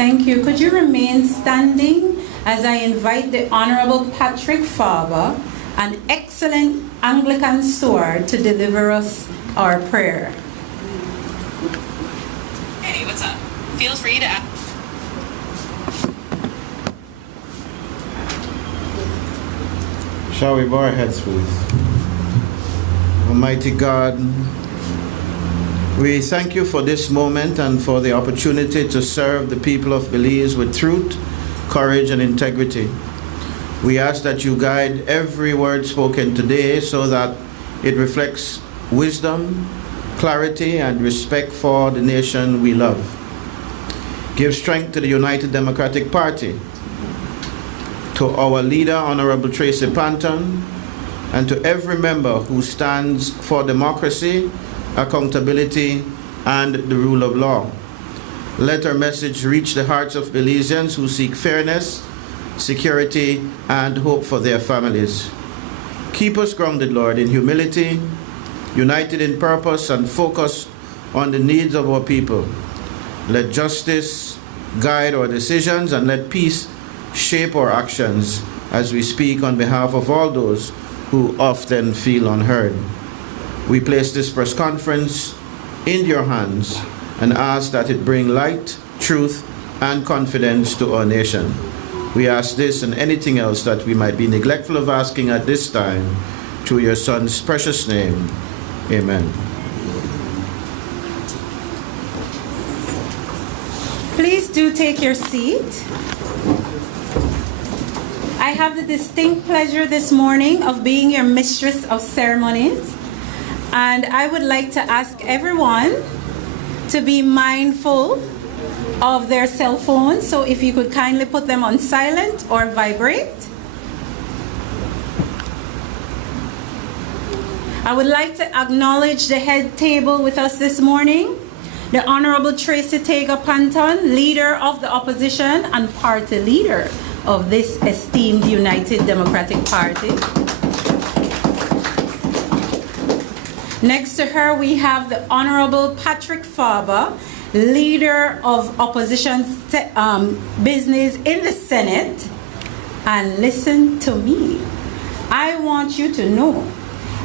Thank you. Could you remain standing as I invite the Honorable Patrick Faber, an excellent Anglican steward, to deliver us our prayer. Hey, what's up? Feel free to ask. Shall we bow our heads, please? Almighty God, we thank you for this moment and for the opportunity to serve the people of Belize with truth, courage, and integrity. We ask that you guide every word spoken today so that it reflects wisdom, clarity, and respect for the nation we love. Give strength to the United Democratic Party, to our leader, Honorable Tracy Panton, and to every member who stands for democracy, accountability, and the rule of law. Let our message reach the hearts of Belizeans who seek fairness, security, and hope for their families. Keep us grounded, Lord, in humility, united in purpose, and focused on the needs of our people. Let justice guide our decisions, and let peace shape our actions as we speak on behalf of all those who often feel unheard. We place this press conference in your hands and ask that it bring light, truth, and confidence to our nation. We ask this and anything else that we might be neglectful of asking at this time, through your Son's precious name. Amen. Please do take your seat. I have the distinct pleasure this morning of being your mistress of ceremonies, and I would like to ask everyone to be mindful of their cell phones, so if you could kindly put them on silent or vibrate. I would like to acknowledge the head table with us this morning, the Honorable Tracy Tega Panton, Leader of the Opposition and Party Leader of this esteemed United Democratic Party. Next to her, we have the Honorable Patrick Faber, Leader of Opposition Business in the Senate. And listen to me. I want you to know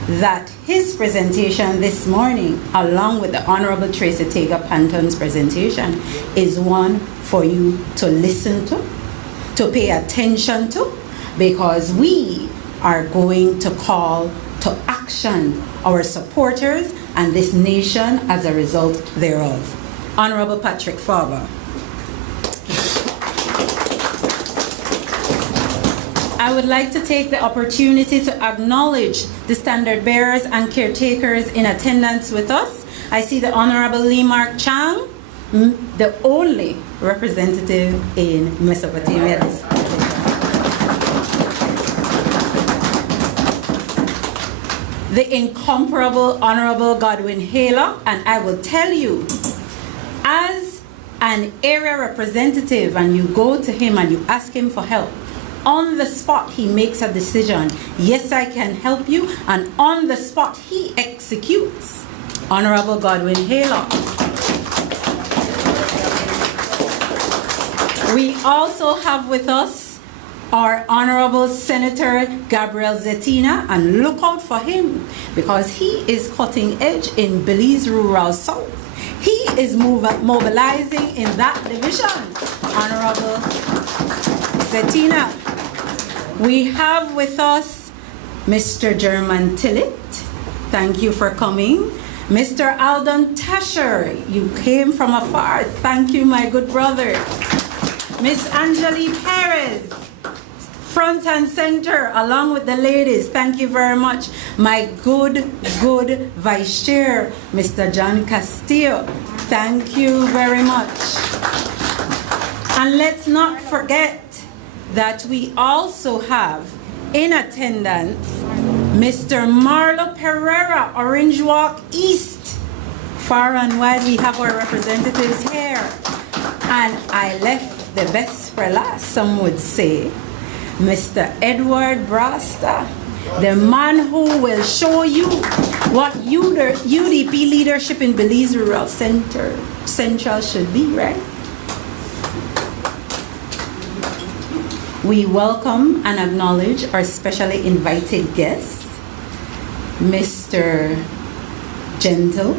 that his presentation this morning, along with the Honorable Tracy Tega Panton's presentation, is one for you to listen to pay attention to, because we are going to call to action our supporters and this nation as a result thereof. Honorable Patrick Faber. I would like to take the opportunity to acknowledge the standard bearers and caretakers in attendance with us. I see the Honorable Lee Mark Chang, the only representative in Mesopotamia. The incomparable Honorable Godwin Haylock, and I will tell you, as an area representative, and you go to him and you ask him for help, on the spot he makes a decision. Yes, I can help you, and on the spot he executes. Honorable Godwin Haylock. We also have with us our Honorable Senator Gabriel Zetina, and look out for him because he is cutting edge in Belize Rural South. He is mobilizing in that division. Honorable Zetina. We have with us Mr. German Tillett. Thank you for coming. Mr. Aldon Tasher, you came from afar. Thank you, my good brother. Miss Angelique Perez, front and center, along with the ladies. Thank you very much. My good Vice Chair, Mr. John Castillo. Thank you very much. And let's not forget that we also have in attendance Mr. Marlo Pereira, Orange Walk East. Far and wide, we have our representatives here. And I left the best for last, some would say. Mr. Edward Brasta, the man who will show you what UDP leadership in Belize Rural Central should be, right? we welcome and acknowledge our specially invited guest, Mr. Gentle,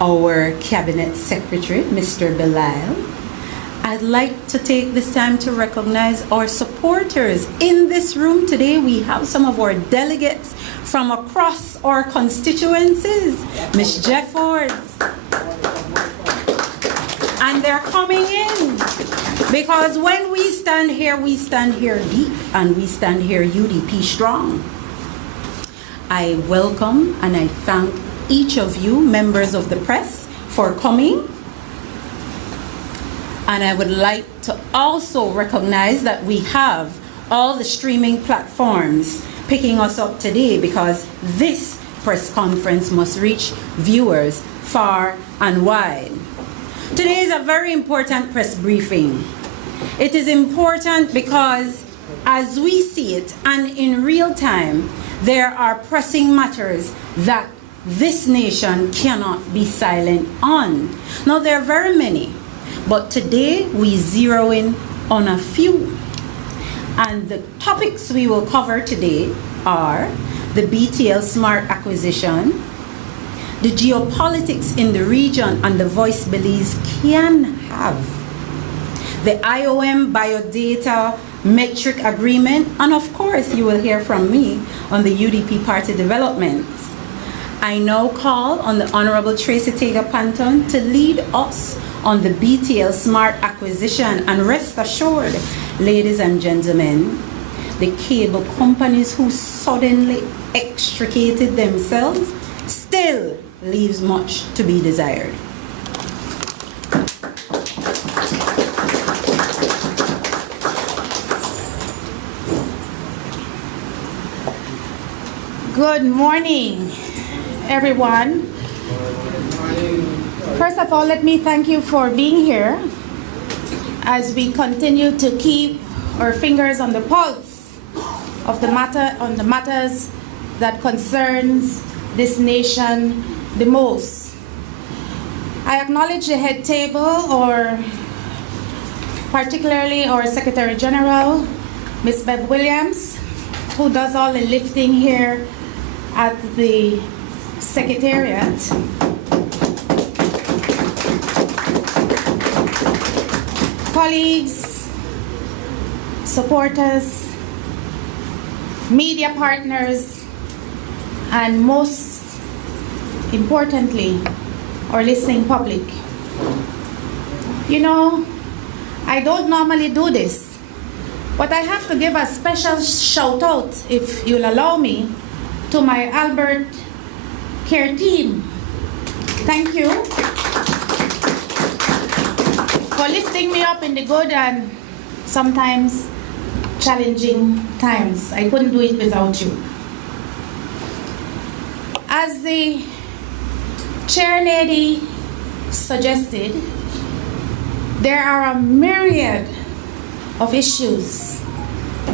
our Cabinet Secretary, Mr. Belisle. I'd like to take this time to recognize our supporters. In this room today, we have some of our delegates from across our constituencies. Ms. Jeffords. And they're coming in. Because when we stand here deep, and we stand here UDP strong. I welcome and I thank each of you, members of the press, for coming. And I would like to also recognize that we have all the streaming platforms picking us up today, because this press conference must reach viewers far and wide. Today is a very important press briefing. It is important because as we see it and in real time, there are pressing matters that this nation cannot be silent on. Now, there are very many, but today we zero in on a few. And the topics we will cover today are the BTL Smart acquisition, the geopolitics in the region and the voice Belize can have, the IOM biodata metric agreement, and of course you will hear from me on the UDP party developments. I now call on the Honorable Tracy Tega-Panton to lead us on the BTL Smart acquisition, and rest assured, ladies and gentlemen, the cable companies who suddenly extricated themselves still leaves much to be desired. Good morning, everyone. First of all, let me thank you for being here as we continue to keep our fingers on the pulse of the matters that concerns this nation the most. I acknowledge the head table, or particularly our Secretary General, Ms. Bev Williams, who does all the lifting here at the Secretariat. Colleagues, supporters, media partners, and most importantly, our listening public. You know, I don't normally do this, but I have to give a special shout out, if you'll allow me, to my Albert Care team. Thank you for lifting me up in the good and sometimes challenging times. I couldn't do it without you. As the chair lady suggested, there are a myriad of issues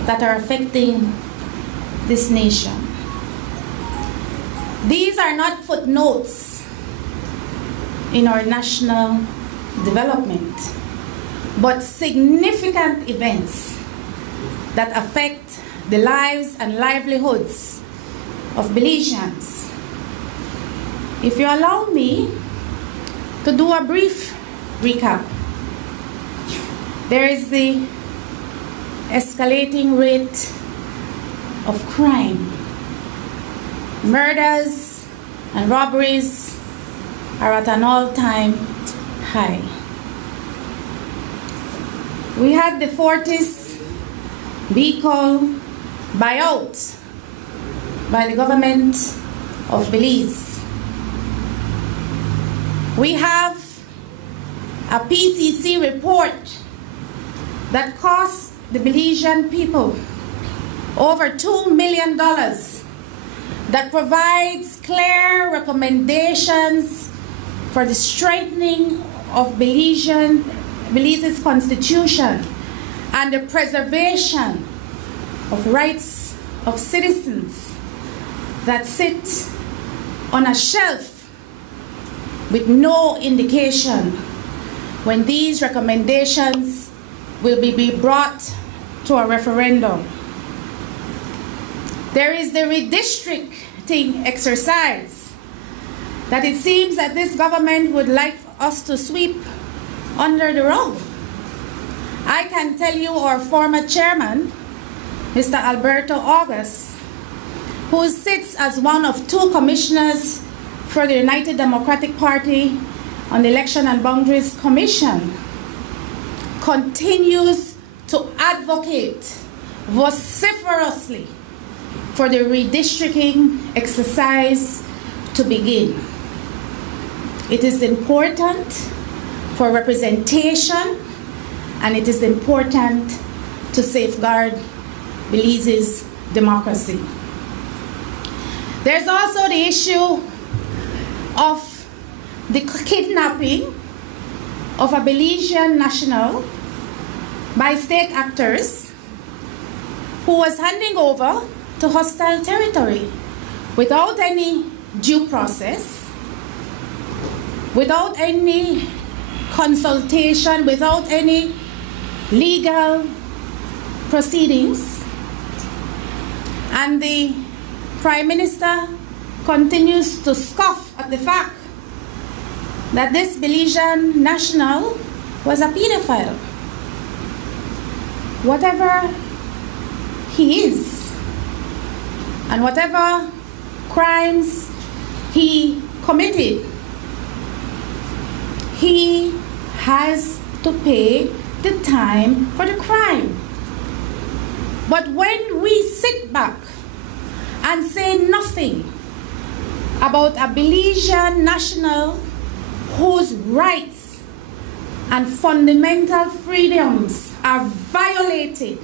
that are affecting this nation. These are not footnotes in our national development, but significant events that affect the lives and livelihoods of Belizeans. If you allow me to do a brief recap, there is the escalating rate of crime. Murders and robberies are at an all-time high. We had the Fortis Bicol buyout by the government of Belize. We have a PCC report that cost the Belizean people over $2 million, that provides clear recommendations for the strengthening of Belize's constitution and the preservation of rights of citizens that sit on a shelf with no indication when these recommendations will be brought to to a referendum. There is the redistricting exercise that it seems that this government would like us to sweep under the rug. I can tell you our former chairman, Mr. Alberto August, who sits as one of 2 commissioners for the United Democratic Party on the Election and Boundaries Commission, continues to advocate vociferously for the redistricting exercise to begin. It is important for representation, and it is important to safeguard Belize's democracy. There's also the issue of the kidnapping of a Belizean national by state actors who was handing over to hostile territory without any due process, without any consultation, without any legal proceedings. And the Prime Minister continues to scoff at the fact that this Belizean national was a pedophile. Whatever he is, and whatever crimes he committed, he has to pay the time for the crime. But when we sit back and say nothing about a Belizean national whose rights and fundamental freedoms are violated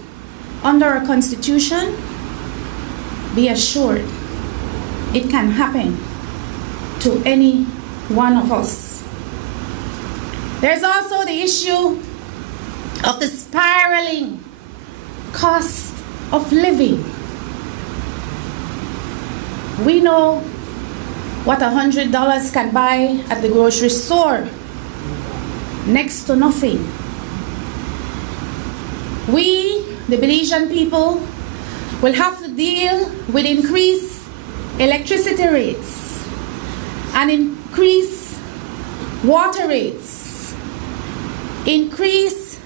under our Constitution, be assured it can happen to any one of us. There's also the issue of the spiraling cost of living. We know what $100 can buy at the grocery store. Next to nothing. We, the Belizean people, will have to deal with increased electricity rates and increased water rates, increased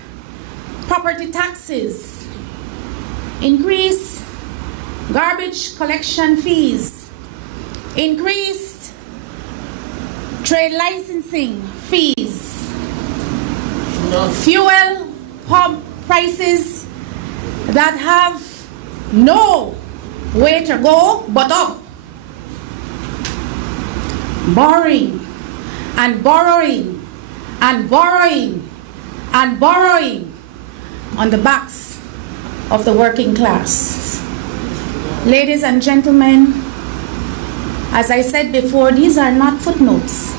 property taxes, increased garbage collection fees, increased trade licensing fees, fuel pump prices that have no way to go but up, borrowing and borrowing and borrowing and borrowing on the backs of the working class. Ladies and gentlemen, as I said before, these are not footnotes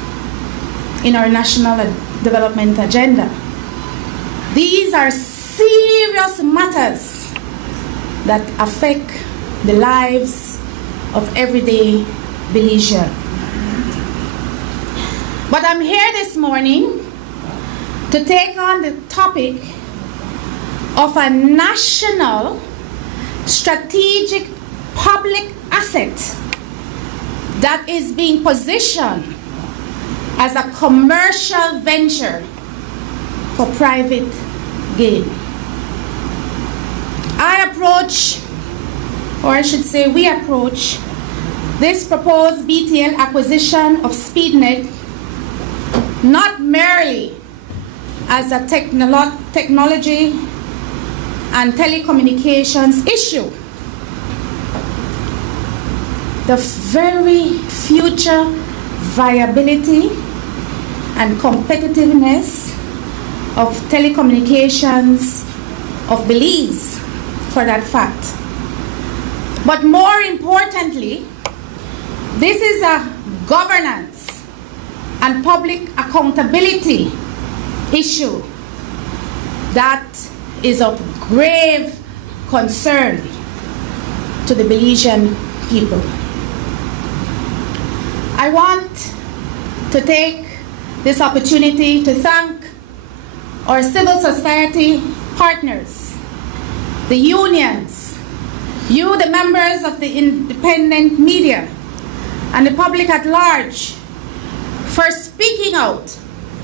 in our national development agenda. These are serious matters that affect the lives of everyday Belizean. But I'm here this morning to take on the topic of a national strategic public asset that is being positioned as a commercial venture for private gain. I approach, or I should say we approach, this proposed BTL acquisition of SpeedNet not merely as a technology and telecommunications issue. The very future viability and competitiveness of telecommunications of Belize, for that fact. But more importantly, this is a governance and public accountability issue that is of grave concern to the Belizean people. I want to take this opportunity to thank our civil society partners, the unions, you, the members of the independent media, and the public at large, for speaking out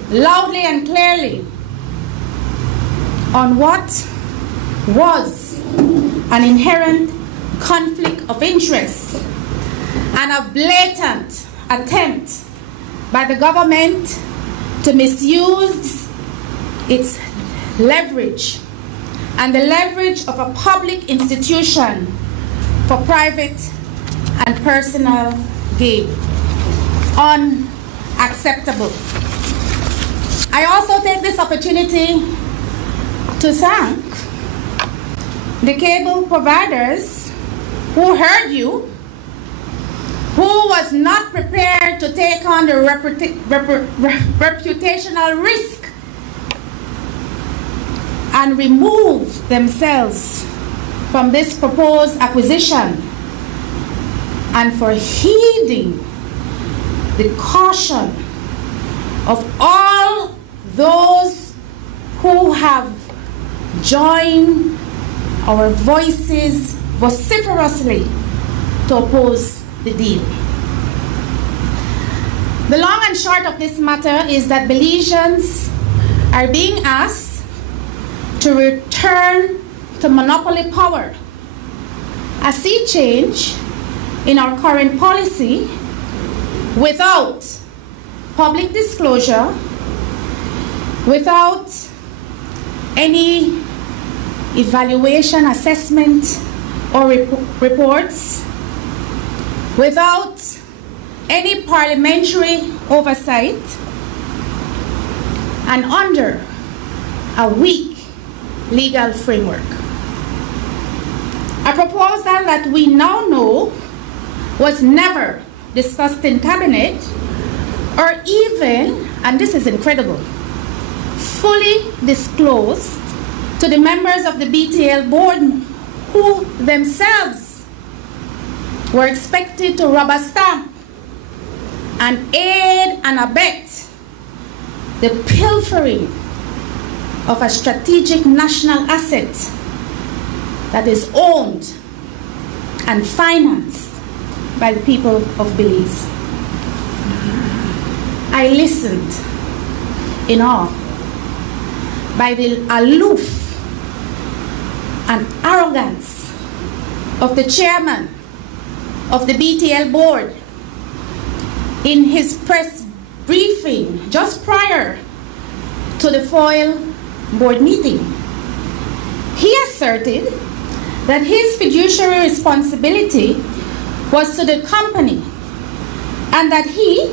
loudly and clearly on what was an inherent conflict of interest and a blatant attempt by the government to misuse its leverage and the leverage of a public institution for private and personal gain. Unacceptable. I also take this opportunity to thank the cable providers who heard you, who was not prepared to take on the reputational risk and remove themselves from this proposed acquisition, and for heeding the caution of all those who have joined our voices vociferously to oppose the deal. The long and short of this matter is that Belizeans are being asked to return to monopoly power. A sea change in our current policy without public disclosure, without any evaluation, assessment, or reports, without any parliamentary oversight, and under a weak legal framework. A proposal that we now know was never discussed in cabinet, or even, and this is incredible, fully disclosed to the members of the BTL board, who themselves were expected to rubber stamp and aid and abet the pilfering of a strategic national asset that is owned and financed by the people of Belize. I listened in awe by the aloof and arrogance of the chairman of the BTL board in his press briefing just prior to the FOIL board meeting. He asserted that his fiduciary responsibility was to the company, and that he,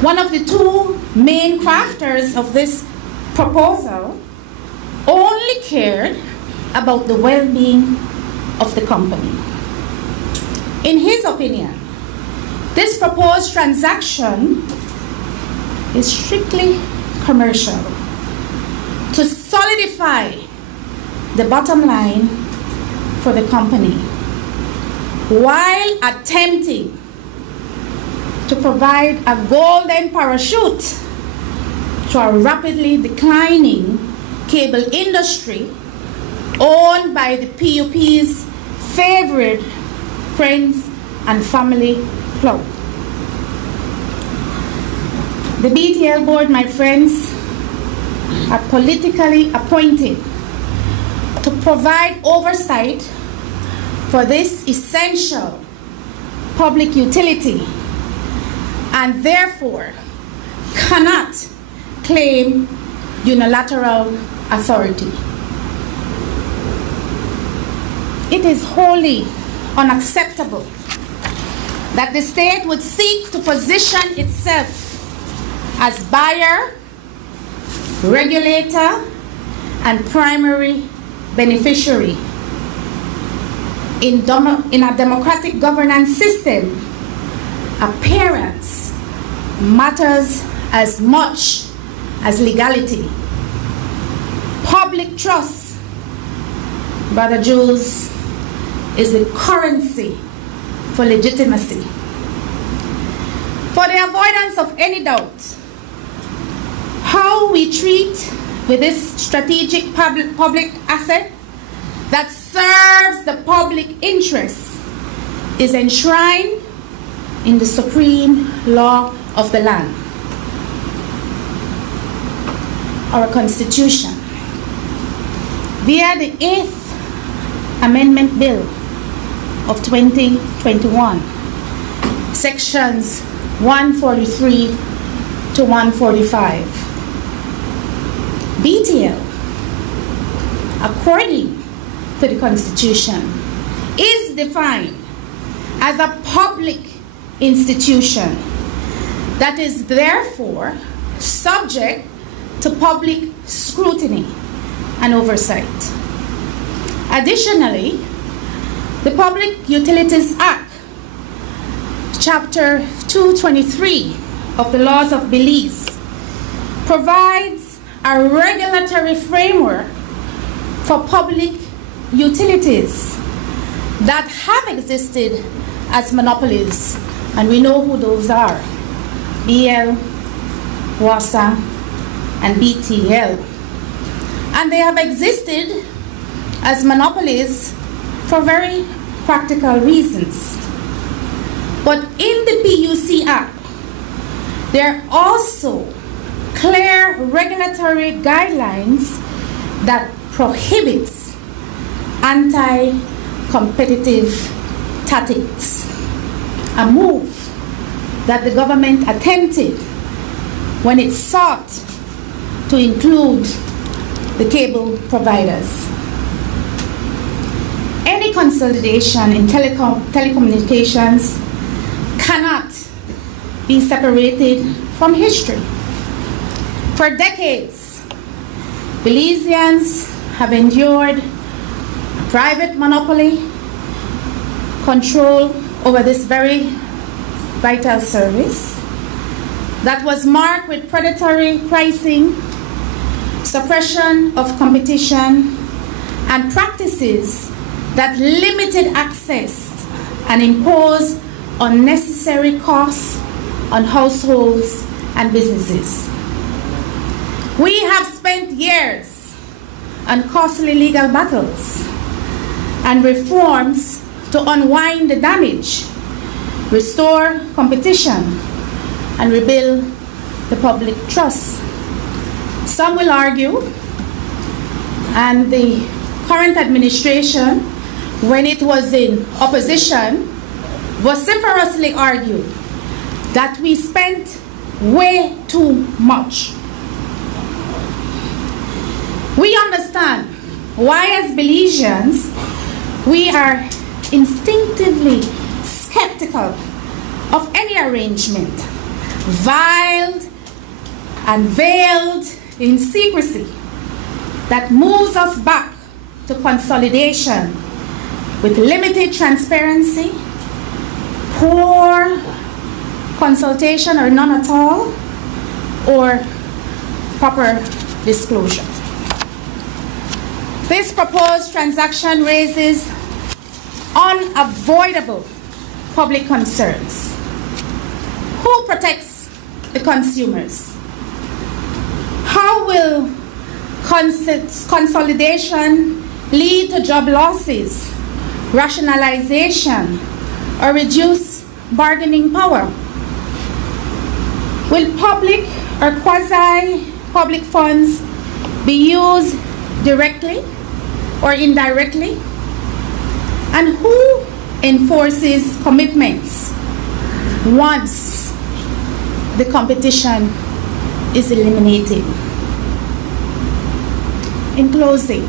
one of the two main crafters of this proposal, only cared about the well-being of the company. In his opinion, this proposed transaction is strictly commercial to solidify the bottom line for the company, while attempting to provide a golden parachute to a rapidly declining cable industry owned by the PUP's favorite friends and family club. The BTL board, my friends, are politically appointed to provide oversight for this essential public utility, and therefore cannot claim unilateral authority. It is wholly unacceptable that the state would seek to position itself as buyer, regulator, and primary beneficiary. In a democratic governance system, appearance matters as much as legality. Public trust, Brother Jules, is the currency for legitimacy. For the avoidance of any doubt, how we treat with this strategic public asset that serves the public interest is enshrined in the supreme law of the land, our Constitution, via the 8th Amendment Bill of 2021, sections 143 to 145. BTL, according to the Constitution, is defined as a public institution that is therefore subject to public scrutiny and oversight. Additionally, the Public Utilities Act, Chapter 223 of the Laws of Belize, provides a regulatory framework for public utilities that have existed as monopolies, and we know who those are: BL, WASA, and BTL. And they have existed as monopolies for very practical reasons. But in the PUC Act, there are also clear regulatory guidelines that prohibits anti-competitive tactics, a move that the government attempted when it sought to include the cable providers. Any consolidation in telecommunications cannot be separated from history. For decades, Belizeans have endured a private monopoly control over this very vital service that was marked with predatory pricing, suppression of competition, and practices that limited access and imposed unnecessary costs on households and businesses. We have spent years on costly legal battles and reforms to unwind the damage, restore competition, and rebuild the public trust. Some will argue, and the current administration, when it was in opposition, vociferously argued that we spent way too much. We understand why, as Belizeans, we are instinctively skeptical of any arrangement veiled and veiled in secrecy that moves us back to consolidation with limited transparency, poor consultation or none at all, or proper disclosure. This proposed transaction raises unavoidable public concerns. Who protects the consumers? How will consolidation lead to job losses, rationalization, or reduce bargaining power? Will public or quasi-public funds be used directly or indirectly? And who enforces commitments once the competition is eliminated? In closing,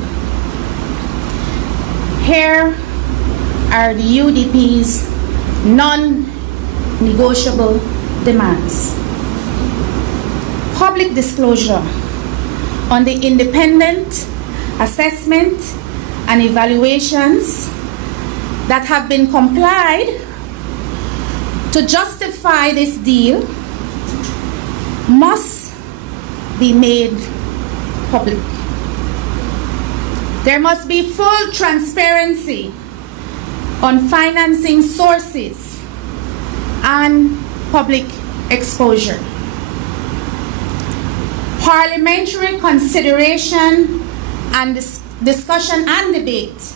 here are the UDP's non-negotiable demands. Public disclosure on the independent assessment and evaluations that have been complied to justify this deal must be made public. There must be full transparency on financing sources and public exposure. Parliamentary consideration and discussion and debate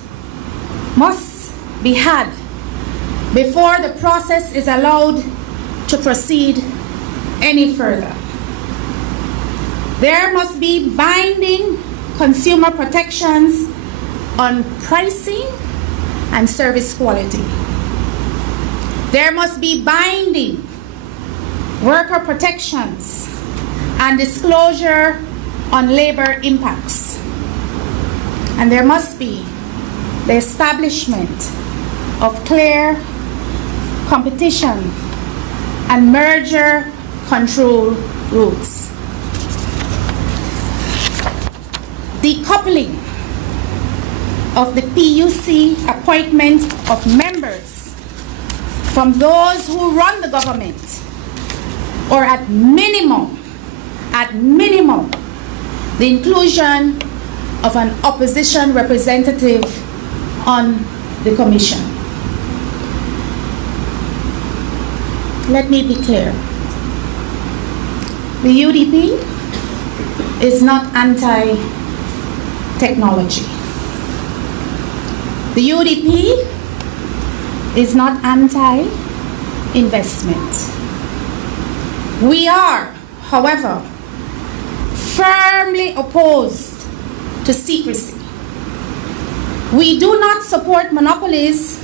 must be had before the process is allowed to proceed any further. There must be binding consumer protections on pricing and service quality. There must be binding worker protections and disclosure on labor impacts. And there must be the establishment of clear competition and merger control rules. Decoupling of the PUC appointment of members from those who run the government, or at minimum, the inclusion of an opposition representative on the commission. Let me be clear. The UDP is not anti-technology. The UDP is not anti-investment. We are, however, firmly opposed to secrecy. We do not support monopolies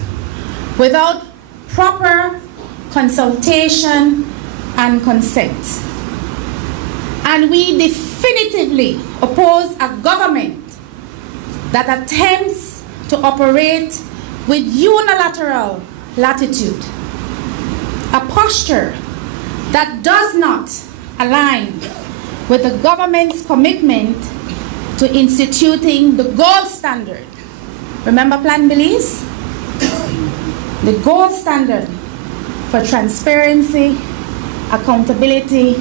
without proper consultation and consent. And we definitively oppose a government that attempts to operate with unilateral latitude, a posture that does not align with the government's commitment to instituting the gold standard. Remember Plan Belize? The gold standard for transparency, accountability,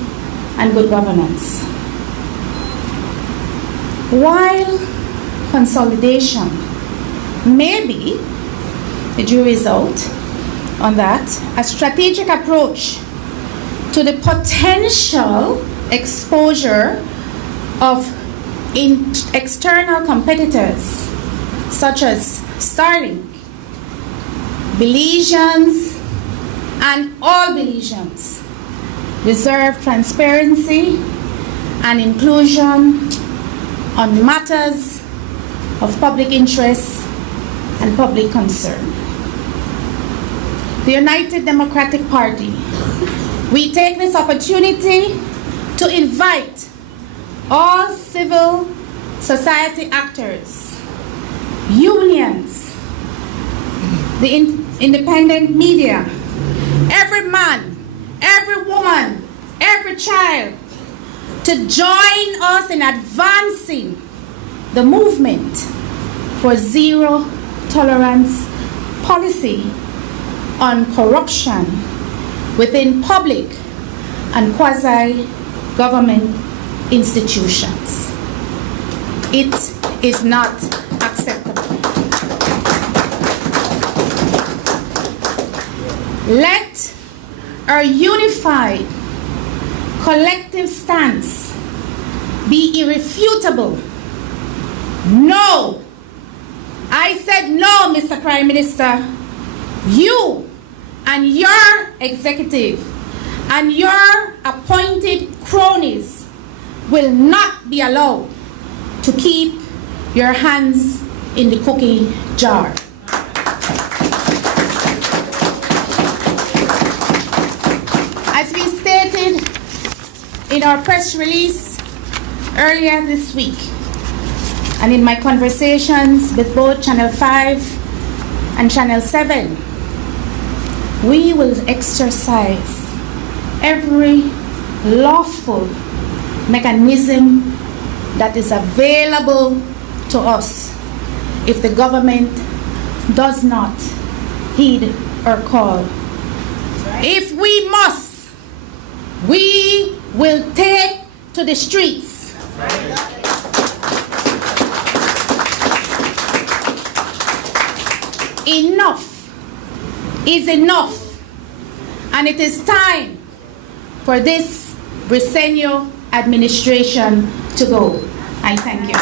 and good governance. While consolidation may be, the jury's out on that, a strategic approach to the potential exposure of external competitors such as Starlink, Belizeans, and all Belizeans deserve transparency and inclusion on matters of public interest and public concern. The United Democratic Party, we take this opportunity to invite all civil society actors, unions, the independent media, every man, every woman, every child, to join us in advancing the movement for zero tolerance policy on corruption within public and quasi-government institutions. It is not acceptable. Let our unified collective stance be irrefutable. No. I said no, Mr. Prime Minister. You and your executive and your appointed cronies will not be allowed to keep your hands in the cookie jar. As we stated in our press release earlier this week, and in my conversations with both Channel 5 and Channel 7, we will exercise every lawful mechanism that is available to us if the government does not heed our call. If we must, we will take to the streets. Enough is enough, and it is time for this Briceño administration to go. I thank you.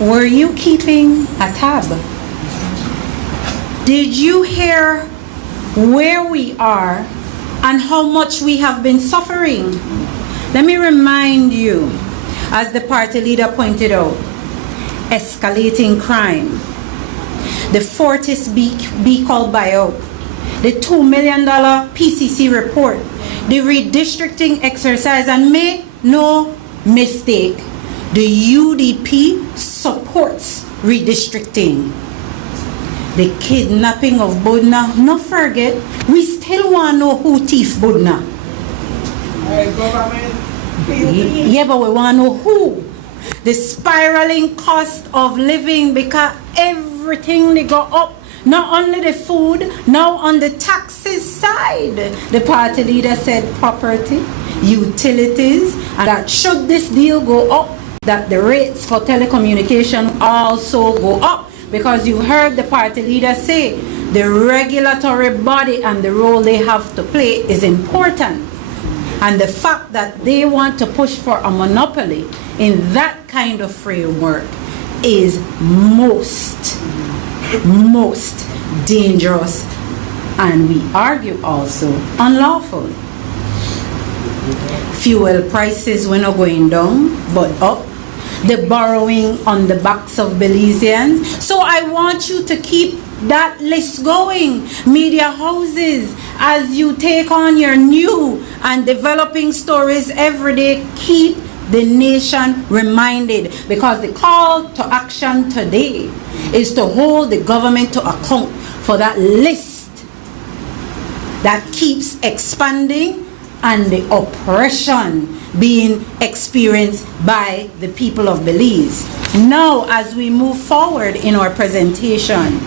Were you keeping a tab? Did you hear where we are and how much we have been suffering? Let me remind you, as the party leader pointed out, escalating crime, the Fortis Beacol buyout, the $2 million PCC report, the redistricting exercise, and make no mistake, the UDP supports redistricting. The kidnapping of Budna, no forget, we still want to know who thief Budna. Yeah, but we want to know who. The spiraling cost of living, because everything they go up, not only the food, now on the taxes side. The party leader said property, utilities, and that should this deal go up, that the rates for telecommunication also go up. Because you heard the party leader say the regulatory body and the role they have to play is important. And the fact that they want to push for a monopoly in that kind of framework is most dangerous, and we argue also unlawful. Fuel prices were not going down but up. The borrowing on the backs of Belizeans. So I want you to keep that list going. Media houses, as you take on your new and developing stories every day, keep the nation reminded, because the call to action today is to hold the government to account for that list that keeps expanding and the oppression being experienced by the people of Belize. Now, as we move forward in our presentation,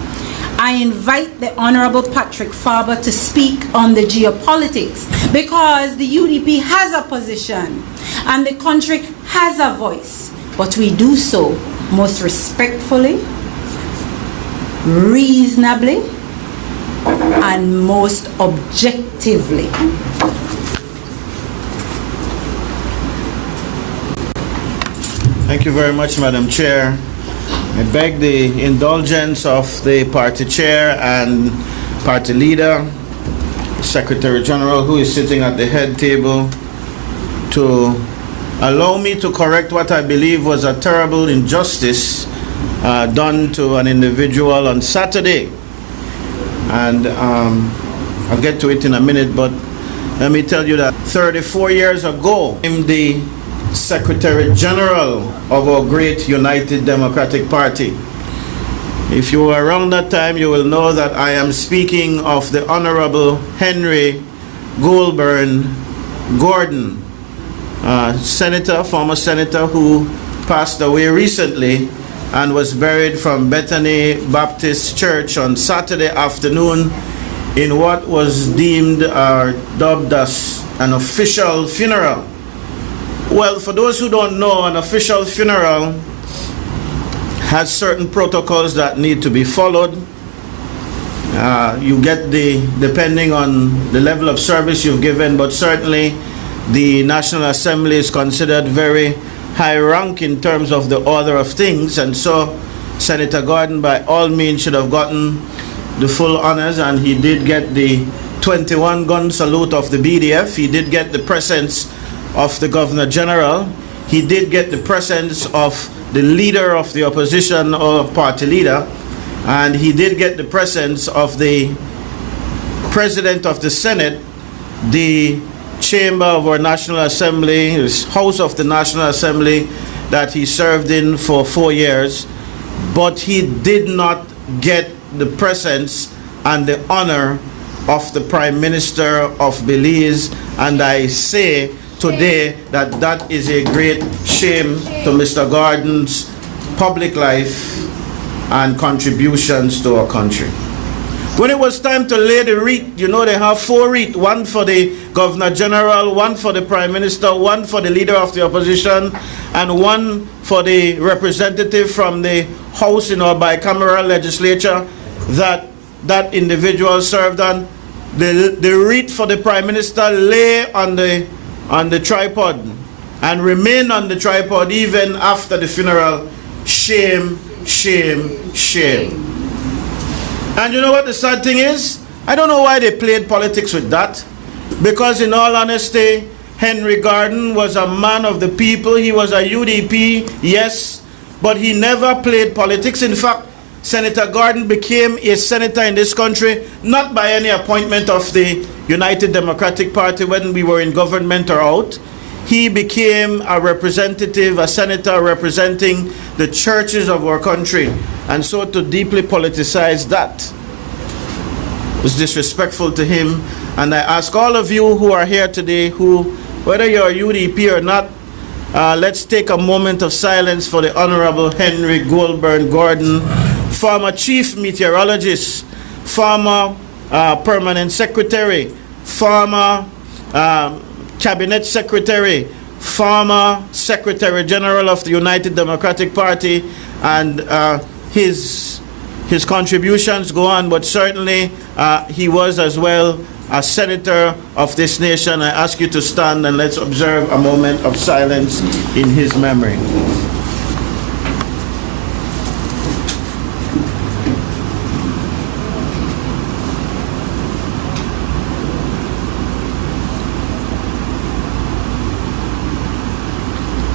I invite the Honorable Patrick Faber to speak on the geopolitics, because the UDP has a position and the country has a voice, but we do so most respectfully, reasonably, and most objectively. Thank you very much, Madam Chair. I beg the indulgence of the party chair and party leader, Secretary General, who is sitting at the head table, to allow me to correct what I believe was a terrible injustice done to an individual on Saturday. And I'll get to it in a minute, but let me tell you that 34 years ago, I'm the Secretary General of our great United Democratic Party. If you were around that time, you will know that I am speaking of the Honorable Henry Goulburn Gordon, former senator who passed away recently and was buried from Bethany Baptist Church on Saturday afternoon in what was deemed or dubbed as an official funeral. Well, for those who don't know, an official funeral has certain protocols that need to be followed. You get depending on the level of service you've given, but certainly the National Assembly is considered very high rank in terms of the order of things, and so Senator Gordon by all means should have gotten the full honors, and he did get the 21 gun salute of the BDF. He did get the presence of the Governor General. He did get the presence of the leader of the opposition or party leader, and he did get the presence of the President of the Senate, the chamber of our National Assembly, his House of the National Assembly that he served in for 4 years, but he did not get the presence and the honor of the Prime Minister of Belize, and I say today that that is a great shame to Mr. Gordon's public life and contributions to our country. When it was time to lay the wreath, you know they have 4 wreaths, one for the Governor General, one for the Prime Minister, one for the Leader of the Opposition, and one for the representative from the House in our bicameral legislature that individual served on. The wreath for the Prime Minister lay on the tripod and remained on the tripod even after the funeral shame, shame, shame. And you know what the sad thing is? I don't know why they played politics with that. Because in all honesty, Henry Gordon was a man of the people. He was a UDP, yes, but he never played politics. In fact, Senator Gordon became a senator in this country not by any appointment of the United Democratic Party when we were in government or out. He became a representative, a senator representing the churches of our country. And so to deeply politicize that was disrespectful to him. And I ask all of you who are here today, who, whether you're UDP or not, let's take a moment of silence for the Honorable Henry Goulburn Gordon, former chief meteorologist, former permanent secretary, former cabinet secretary, former secretary general of the United Democratic Party, and his contributions go on, but certainly he was as well a senator of this nation. I ask you to stand and let's observe a moment of silence in his memory.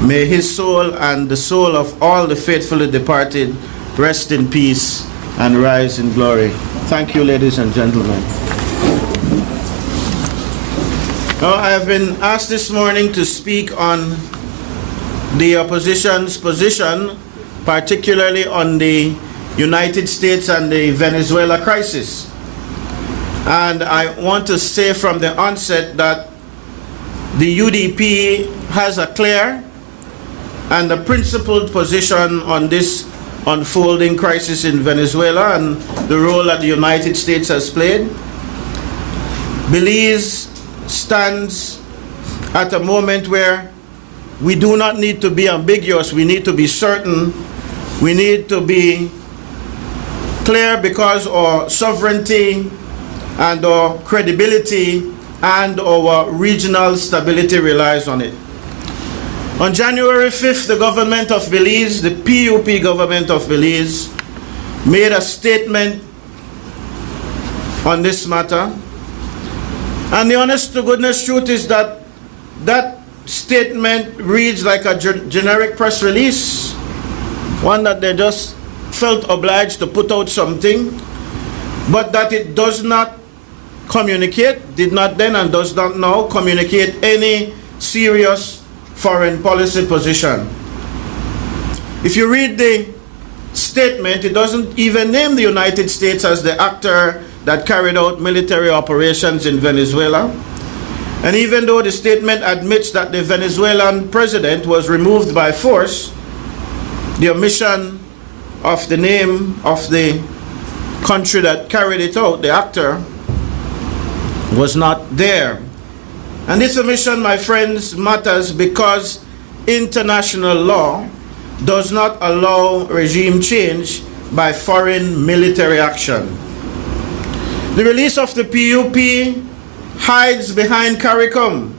May his soul and the soul of all the faithfully departed rest in peace and rise in glory. Thank you, ladies and gentlemen. Now, I have been asked this morning to speak on the opposition's position, particularly on the United States and the Venezuela crisis. And I want to say from the onset that the UDP has a clear and a principled position on this unfolding crisis in Venezuela and the role that the United States has played. Belize stands at a moment where we do not need to be ambiguous. We need to be certain. We need to be clear because our sovereignty and our credibility and our regional stability relies on it. On January 5th, the government of Belize, the PUP government of Belize, made a statement on this matter. And the honest to goodness truth is that that statement reads like a generic press release, one that they just felt obliged to put out something, but that it does not communicate, did not then and does not now communicate any serious foreign policy position. If you read the statement, it doesn't even name the United States as the actor that carried out military operations in Venezuela. And even though the statement admits that the Venezuelan president was removed by force, the omission of the name of the country that carried it out, the actor, was not there. And this omission, my friends, matters because international law does not allow regime change by foreign military action. The release of the PUP hides behind CARICOM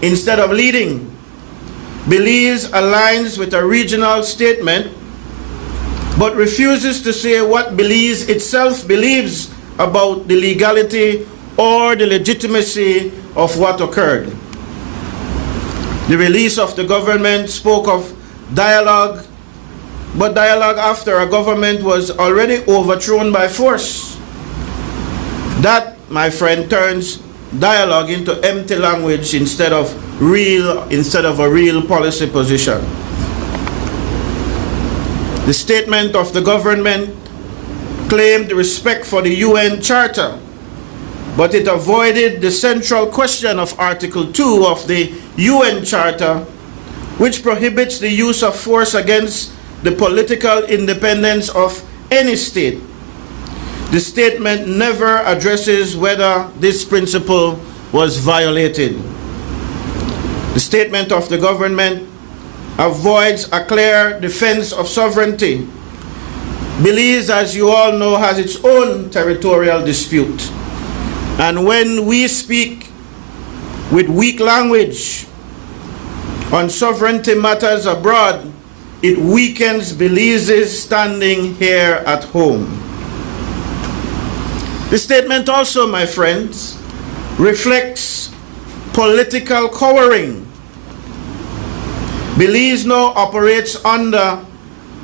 instead of leading. Belize aligns with a regional statement but refuses to say what Belize itself believes about the legality or the legitimacy of what occurred. The release of the government spoke of dialogue, but dialogue after a government was already overthrown by force. That, my friend, turns dialogue into empty language instead of a real policy position. The statement of the government claimed respect for the UN Charter, but it avoided the central question of Article 2 of the UN Charter, which prohibits the use of force against the political independence of any state. The statement never addresses whether this principle was violated. The statement of the government avoids a clear defense of sovereignty. Belize, as you all know, has its own territorial dispute. And when we speak with weak language on sovereignty matters abroad, it weakens Belize's standing here at home. The statement also, my friends, reflects political cowering. Belize now operates under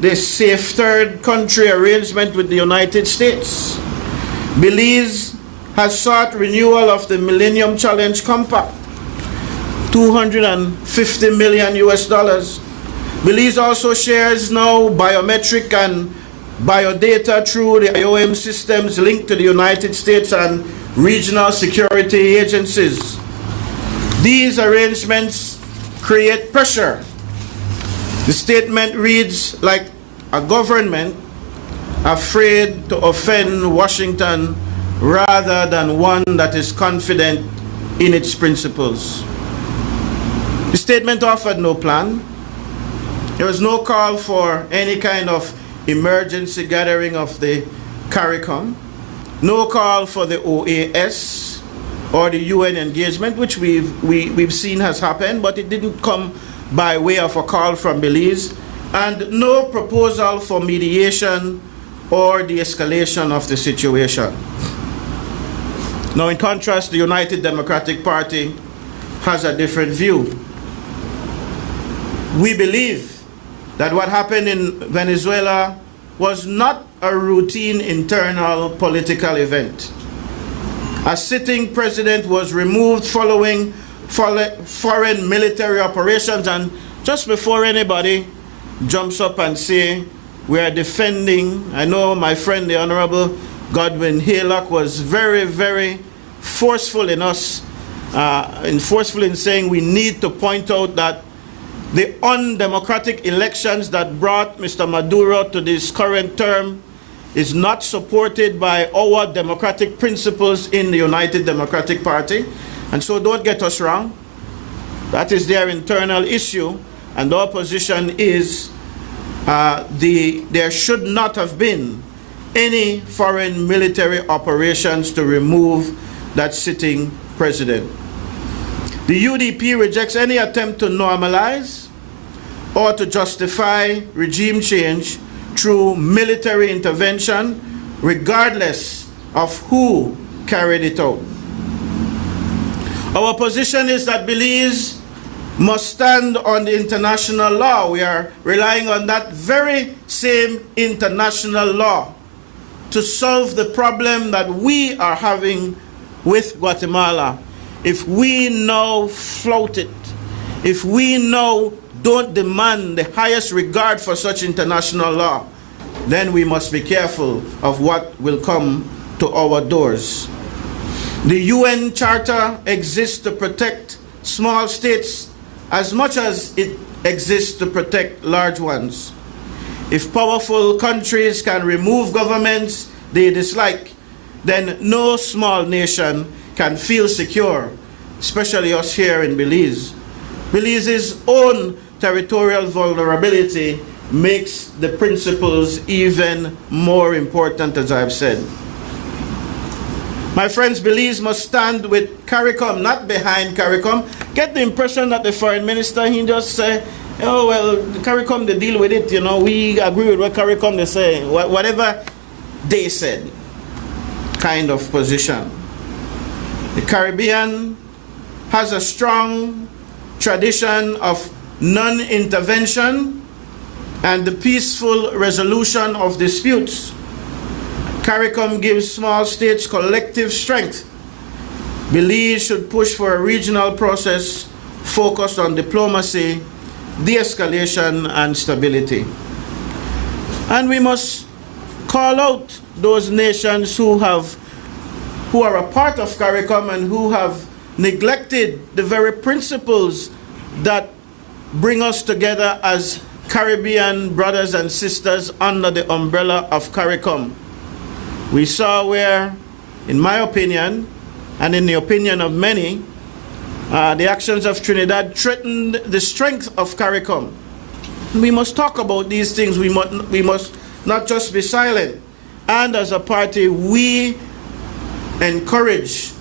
the safe third country arrangement with the United States. Belize has sought renewal of the Millennium Challenge Compact, $250 million US. Belize also shares now biometric and biodata through the IOM systems linked to the United States and regional security agencies. These arrangements create pressure. The statement reads like a government afraid to offend Washington rather than one that is confident in its principles. The statement offered no plan. There was no call for any kind of emergency gathering of the CARICOM, no call for the OAS or the UN engagement, which we've seen has happened, but it didn't come by way of a call from Belize, and no proposal for mediation or the escalation of the situation. Now, in contrast, the United Democratic Party has a different view. We believe that what happened in Venezuela was not a routine internal political event. A sitting president was removed following foreign military operations, and just before anybody jumps up and say we are defending, I know my friend the Honorable Godwin Haylock was very, very forceful in saying we need to point out that the undemocratic elections that brought Mr. Maduro to this current term is not supported by our democratic principles in the United Democratic Party. And so don't get us wrong. That is their internal issue. And our position is there should not have been any foreign military operations to remove that sitting president. The UDP rejects any attempt to normalize or to justify regime change through military intervention, regardless of who carried it out. Our position is that Belize must stand on the international law. We are relying on that very same international law to solve the problem that we are having with Guatemala. If we now flout it, if we now don't demand the highest regard for such international law, then we must be careful of what will come to our doors. The UN Charter exists to protect small states as much as it exists to protect large ones. If powerful countries can remove governments they dislike, then no small nation can feel secure, especially us here in Belize. Belize's own territorial vulnerability makes the principles even more important, as I've said. My friends, Belize must stand with CARICOM, not behind CARICOM. Get the impression that the foreign minister, he just say, oh, well, CARICOM, they deal with it, you know, we agree with what CARICOM, they say, whatever they said, kind of position. The Caribbean has a strong tradition of non-intervention and the peaceful resolution of disputes. CARICOM gives small states collective strength. Belize should push for a regional process focused on diplomacy, de-escalation, and stability. And we must call out those nations who are a part of CARICOM and who have neglected the very principles that bring us together as Caribbean brothers and sisters under the umbrella of CARICOM. We saw where, in my opinion, and in the opinion of many, the actions of Trinidad threatened the strength of CARICOM. We must talk about these things. We must not just be silent. And as a party, we encourage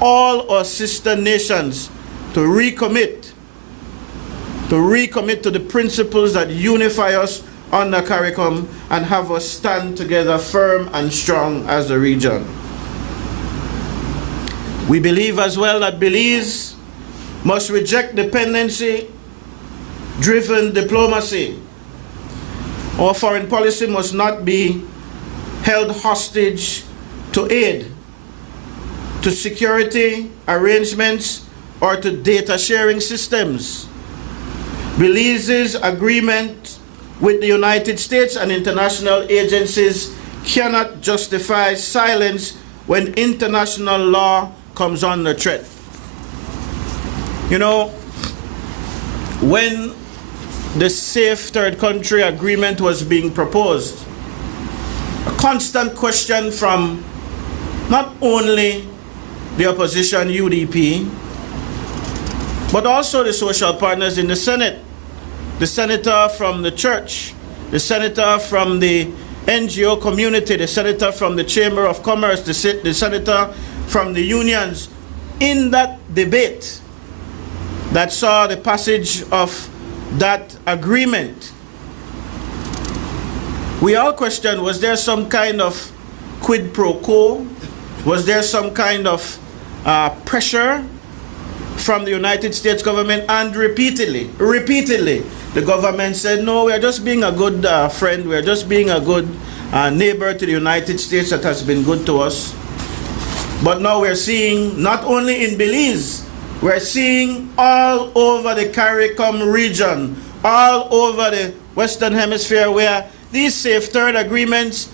all our sister nations to recommit to recommit to the principles that unify us under CARICOM and have us stand together firm and strong as a region. We believe as well that Belize must reject dependency-driven diplomacy. Our foreign policy must not be held hostage to aid, to security arrangements, or to data sharing systems. Belize's agreement with the United States and international agencies cannot justify silence when international law comes under threat. You know, when the Safe Third Country Agreement was being proposed, a constant question from not only the opposition UDP, but also the social partners in the Senate, the senator from the church, the senator from the NGO community, the senator from the Chamber of Commerce, the senator from the unions, in that debate that saw the passage of that agreement. We all questioned, was there some kind of quid pro quo? Was there some kind of pressure from the United States government? And repeatedly, the government said, no, we are just being a good friend. We are just being a good neighbor to the United States that has been good to us. But now we're seeing, not only in Belize, we're seeing all over the CARICOM region, all over the Western Hemisphere, where these Safe Third agreements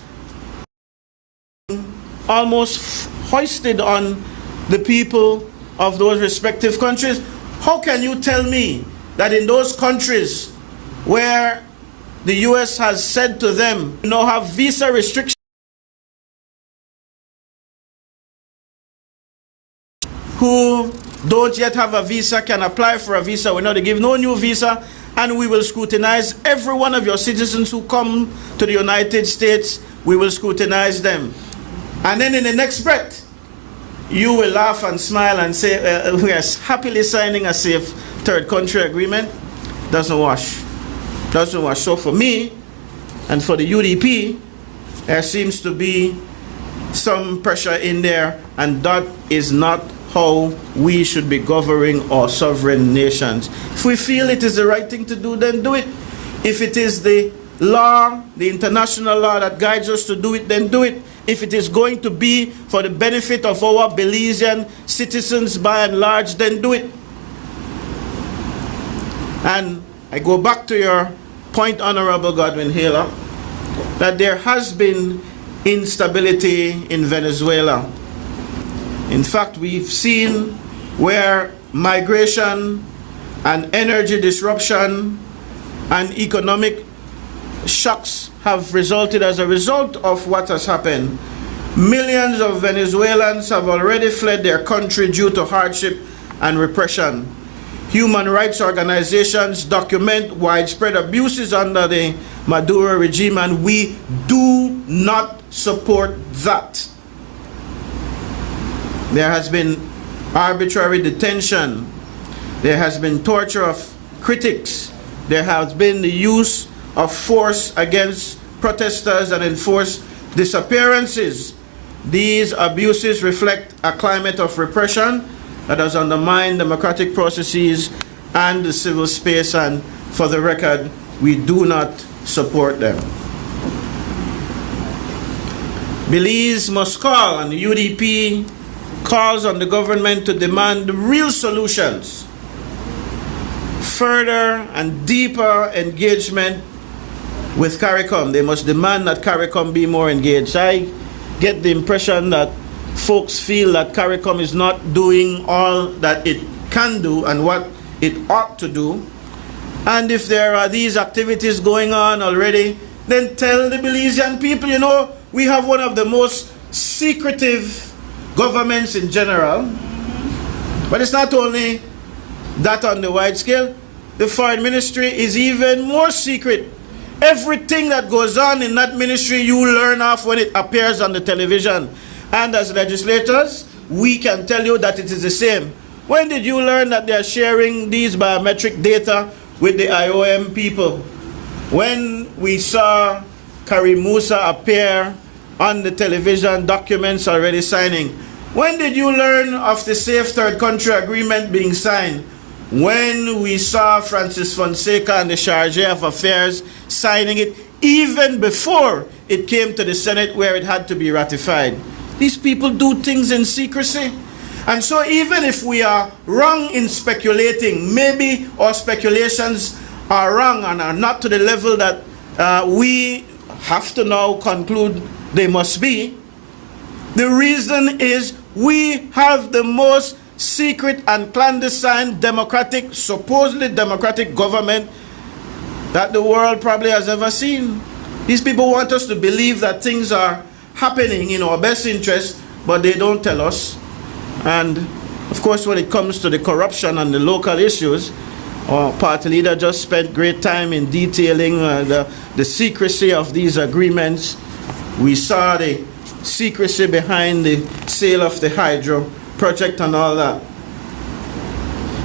almost hoisted on the people of those respective countries. How can you tell me that in those countries where the US has said to them, you know, have visa restrictions, who don't yet have a visa can apply for a visa? We're not to give no new visa, and we will scrutinize every one of your citizens who come to the United States. We will scrutinize them. And then in the next breath, you will laugh and smile and say, we are happily signing a Safe Third Country Agreement. Doesn't wash. Doesn't wash. So for me and for the UDP, there seems to be some pressure in there, and that is not how we should be governing our sovereign nations. If we feel it is the right thing to do, then do it. If it is the law, the international law that guides us to do it, then do it. If it is going to be for the benefit of our Belizean citizens by and large, then do it. And I go back to your point, Honorable Godwin Hiller, that there has been instability in Venezuela. In fact, we've seen where migration and energy disruption and economic shocks have resulted as a result of what has happened. Millions of Venezuelans have already fled their country due to hardship and repression. Human rights organizations document widespread abuses under the Maduro regime, and we do not support that. There has been arbitrary detention. There has been torture of critics. There has been the use of force against protesters and enforced disappearances. These abuses reflect a climate of repression that has undermined democratic processes and the civil space, and for the record, we do not support them. Belize must call, and the UDP calls on the government to demand real solutions, further and deeper engagement with CARICOM. They must demand that CARICOM be more engaged. I get the impression that folks feel that CARICOM is not doing all that it can do and what it ought to do. And if there are these activities going on already, then tell the Belizean people, you know, we have one of the most secretive governments in general. But it's not only that on the wide scale. The foreign ministry is even more secret. Everything that goes on in that ministry, you learn off when it appears on the television. And as legislators, we can tell you that it is the same. When did you learn that they are sharing these biometric data with the IOM people. When we saw Karim Musa appear on the television, documents already signing. When did you learn of the Safe Third Country Agreement being signed? When we saw Francis Fonseca and the Charge of Affairs signing it, even before it came to the Senate where it had to be ratified. These people do things in secrecy. And so even if we are wrong in speculating, maybe our speculations are wrong and are not to the level that we have to now conclude they must be. The reason is we have the most secret and clandestine democratic, supposedly democratic government that the world probably has ever seen. These people want us to believe that things are happening in our best interest, but they don't tell us. And of course, when it comes to the corruption and the local issues, our party leader just spent great time in detailing the secrecy of these agreements. We saw the secrecy behind the sale of the hydro project and all that.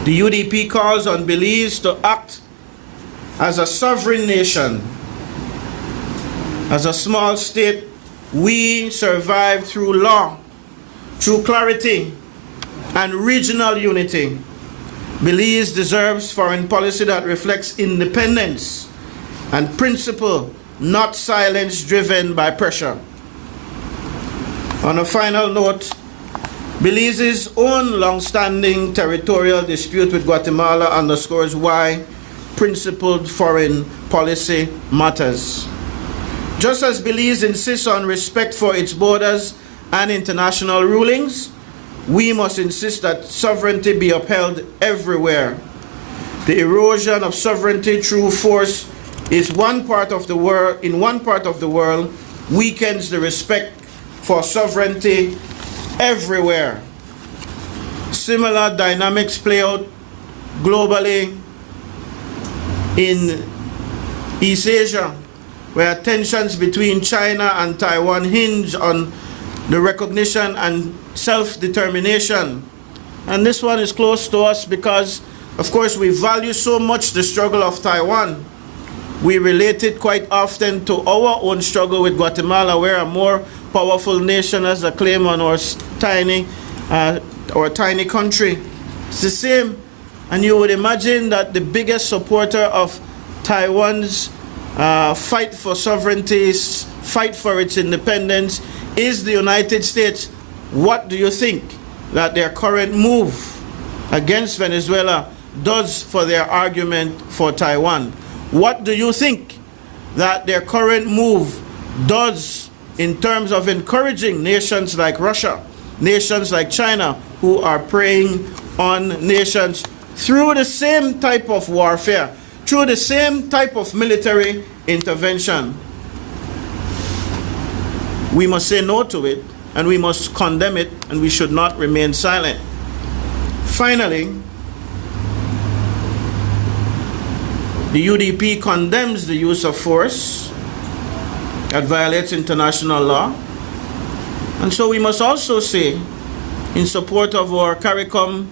The UDP calls on Belize to act as a sovereign nation. As a small state, we survive through law, through clarity, and regional unity. Belize deserves foreign policy that reflects independence and principle, not silence driven by pressure. On a final note, Belize's own long-standing territorial dispute with Guatemala underscores why principled foreign policy matters. Just as Belize insists on respect for its borders and international rulings, we must insist that sovereignty be upheld everywhere. The erosion of sovereignty through force is one part of the world, in one part of the world, weakens the respect for sovereignty everywhere. Similar dynamics play out globally in East Asia, where tensions between China and Taiwan hinge on the recognition and self-determination. And this one is close to us because, of course, we value so much the struggle of Taiwan. We relate it quite often to our own struggle with Guatemala, where a more powerful nation has a claim on our tiny country. It's the same. And you would imagine that the biggest supporter of Taiwan's fight for sovereignty, fight for its independence, is the United States. What do you think that their current move against Venezuela does for their argument for Taiwan? What do you think that their current move does in terms of encouraging nations like Russia, nations like China, who are preying on nations through the same type of warfare, through the same type of military intervention? We must say no to it, and we must condemn it, and we should not remain silent. Finally, the UDP condemns the use of force that violates international law. And so we must also say, in support of our CARICOM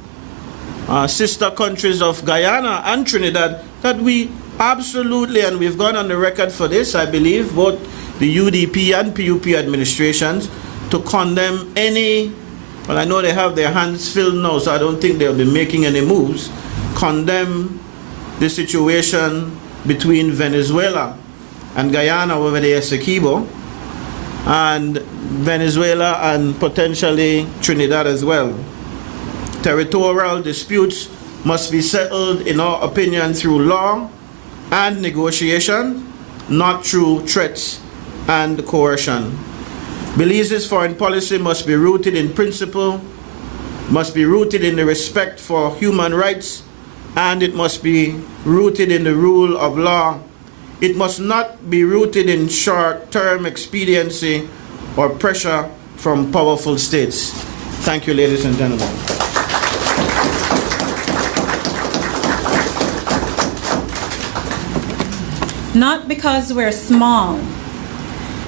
sister countries of Guyana and Trinidad, that we absolutely, and we've gone on the record for this, I believe, both the UDP and PUP administrations, to condemn any, well, I know they have their hands filled now, so I don't think they'll be making any moves, condemn the situation between Venezuela and Guyana over the Essequibo, and Venezuela and potentially Trinidad as well. Territorial disputes must be settled, in our opinion, through law and negotiation, not through threats and coercion. Belize's foreign policy must be rooted in principle, must be rooted in the respect for human rights, and it must be rooted in the rule of law. It must not be rooted in short-term expediency or pressure from powerful states. Thank you, ladies and gentlemen. Not because we're small,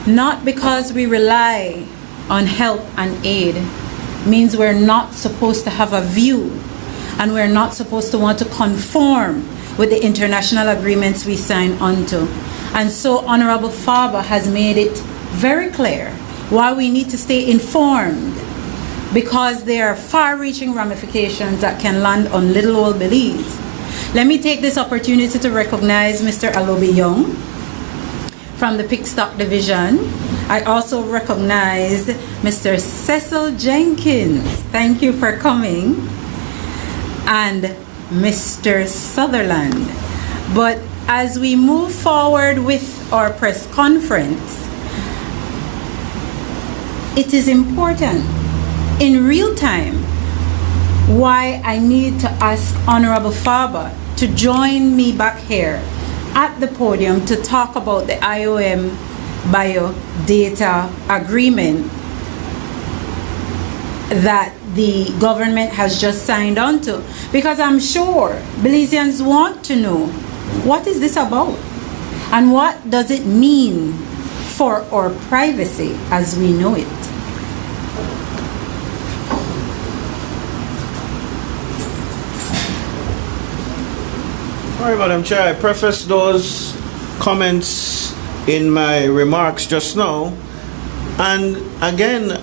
not because we rely on help and aid, means we're not supposed to have a view, and we're not supposed to want to conform with the international agreements we signed onto. And so Honorable Faber has made it very clear why we need to stay informed, because there are far-reaching ramifications that can land on little old Belize. Let me take this opportunity to recognize Mr. Alobi Young from the Pickstock Division. I also recognize Mr. Cecil Jenkins. Thank you for coming. And Mr. Sutherland. But as we move forward with our press conference, it is important in real time why I need to ask Honorable Faber to join me back here at the podium to talk about the IOM biodata agreement that the government has just signed on to. Because I'm sure Belizeans want to know, what is this about? And what does it mean for our privacy as we know it? All right, Madam Chair, I prefaced those comments in my remarks just now. And again,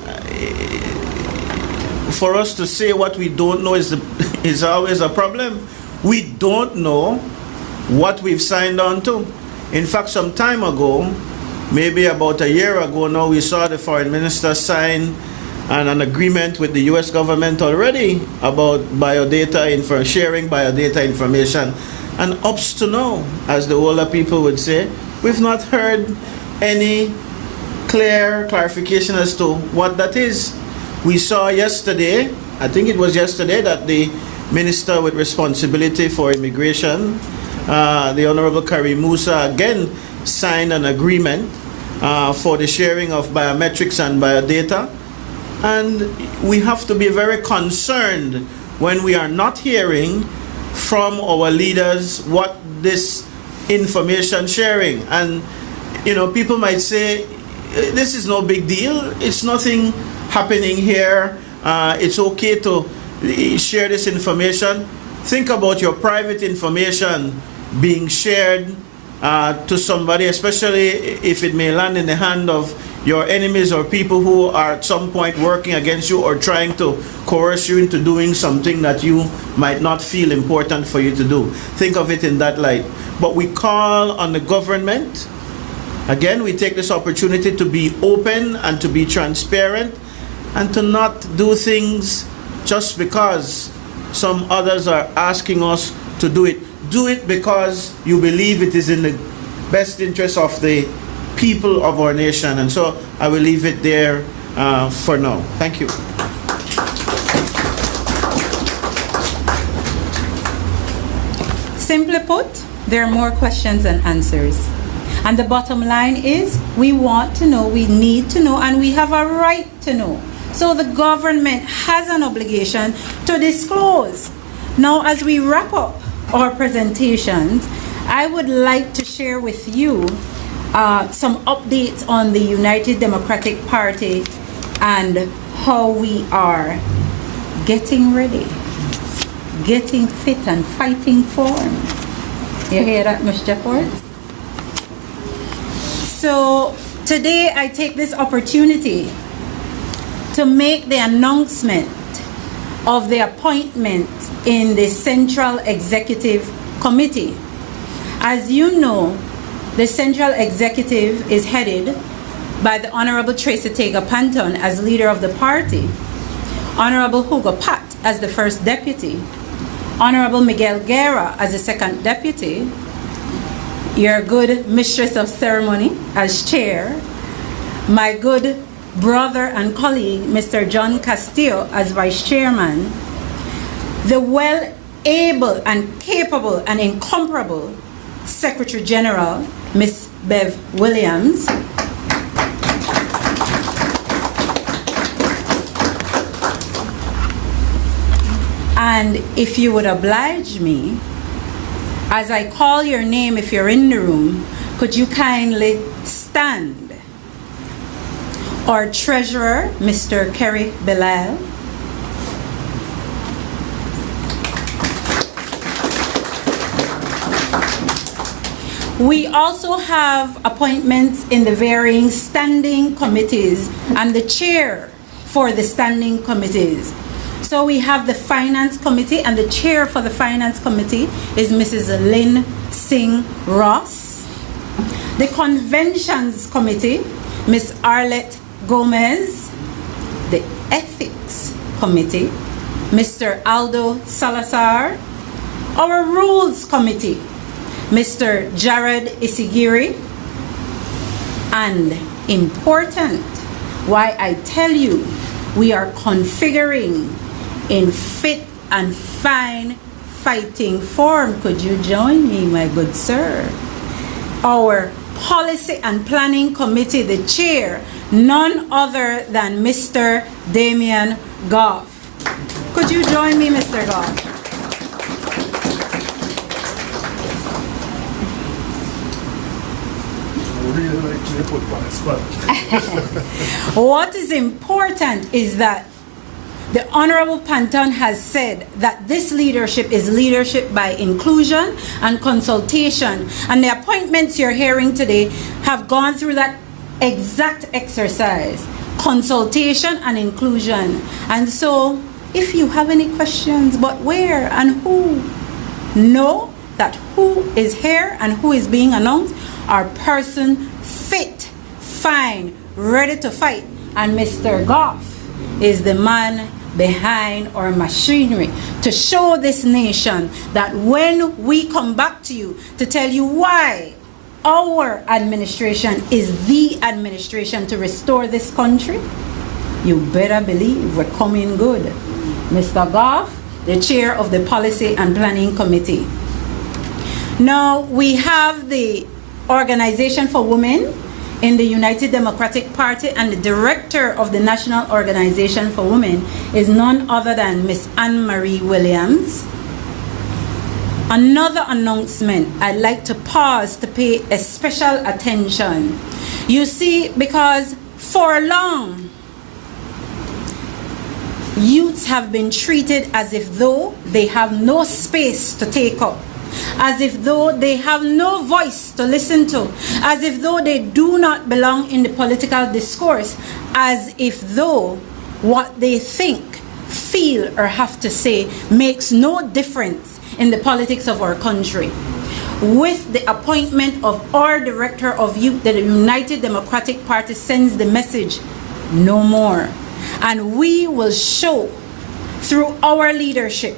for us to say what we don't know is always a problem. We don't know what we've signed on to. In fact, some time ago, maybe about a year ago now, we saw the foreign minister sign an agreement with the US government already about sharing biodata information. And up to now, as the older people would say, we've not heard any clarification as to what that is. We saw yesterday, I think it was yesterday, that the Minister with responsibility for immigration, the Honorable Karim Musa, again signed an agreement for the sharing of biometrics and biodata. And we have to be very concerned when we are not hearing from our leaders what this information sharing. And you know, people might say this is no big deal, it's nothing happening here, it's okay to share this information. Think about your private information being shared to somebody, especially if it may land in the hand of your enemies or people who are at some point working against you or trying to coerce you into doing something that you might not feel important for you to do. Think of it in that light. But we call on the government, again, we take this opportunity to be open and to be transparent and to not do things just because some others are asking us to do it. Do it because you believe it is in the best interest of the people of our nation. And so I will leave it there for now. Thank you. Simply put, there are more questions than answers. And the bottom line is, we want to know, we need to know, and we have a right to know. So the government has an obligation to disclose. Now, as we wrap up our presentations, I would like to share with you some updates on the United Democratic Party and how we are getting ready, getting fit and fighting form. You hear that, Mr. Ford? So today I take this opportunity to make the announcement of the appointment in the Central Executive Committee. As you know, the Central Executive is headed by the Honorable Tracy Tega Panton as leader of the party, Honorable Hugo Pat as the first deputy, Honorable Miguel Guerra as the second deputy, your good mistress of ceremony as chair, my good brother and colleague, Mr. John Castillo as vice chairman, the well-able and capable and incomparable Secretary General, Miss Bev Williams, and if you would oblige me, as I call your name, if you're in the room, could you kindly stand? Our Treasurer, Mr. Kerry Belal, We also have appointments in the varying standing committees and the chair for the standing committees. So we have the Finance Committee, and the chair for the Finance Committee is Mrs. Lynn Singh Ross. The Conventions Committee, Ms. Arlette Gomez. The Ethics Committee, Mr. Aldo Salazar. Our Rules Committee, Mr. Jared Isigiri. And important, why I tell you, we are configuring in fit and fine fighting form. Could you join me, my good sir? Our Policy and Planning Committee, the chair, none other than Mr. Damian Goff. Could you join me, Mr. Goff? What is important is that the Honorable Panton has said that this leadership is leadership by inclusion and consultation. And the appointments you're hearing today have gone through that exact exercise, consultation and inclusion. And so, if you have any questions, but where and who, know that who is here and who is being announced are person fit, fine, ready to fight. And Mr. Goff is the man behind our machinery to show this nation that when we come back to you to tell you why our administration is the administration to restore this country, you better believe we're coming good. Mr. Goff, the chair of the Policy and Planning Committee. Now we have the Organization for Women in the United Democratic Party, and the director of the National Organization for Women is none other than Miss Anne Marie Williams. Another announcement, I'd like to pause to pay a special attention. You see, because for long, youths have been treated as if though they have no space to take up, as if though they have no voice to listen to, as if though they do not belong in the political discourse, as if though what they think, feel, or have to say makes no difference in the politics of our country. With the appointment of our Director of Youth, the United Democratic Party sends the message, no more. And we will show through our leadership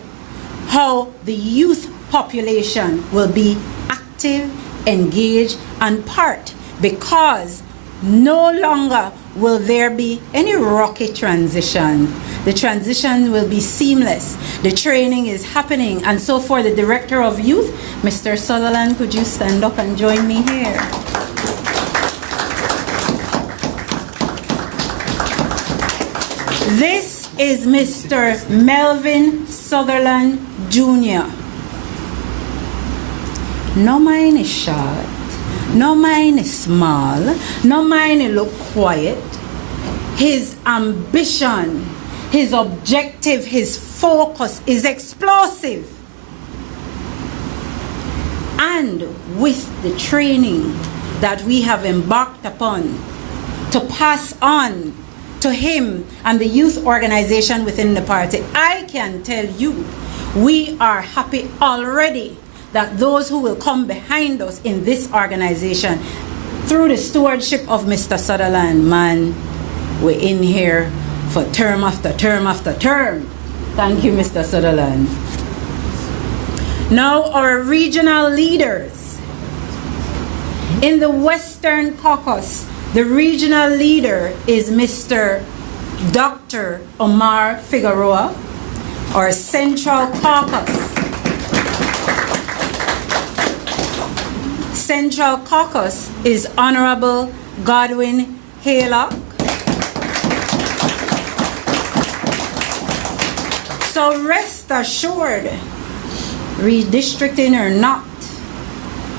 how the youth population will be active, engaged, and part, because no longer will there be any rocky transition. The transition will be seamless. The training is happening. And so for the Director of Youth, Mr. Sutherland, could you stand up and join me here? This is Mr. Melvin Sutherland Jr. No mine is short, no mine is small, no mine look quiet. His ambition, his objective, his focus is explosive. And with the training that we have embarked upon to pass on to him and the youth organization within the party, I can tell you, we are happy already that those who will come behind us in this organization, through the stewardship of Mr. Sutherland, man, we're in here for term after term after term. Thank you, Mr. Sutherland. Now our regional leaders. In the Western Caucasus, the regional leader is Mr. Dr. Omar Figueroa. Our Central Caucasus. Central Caucus is Honorable Godwin Haylock. So rest assured, redistricting or not,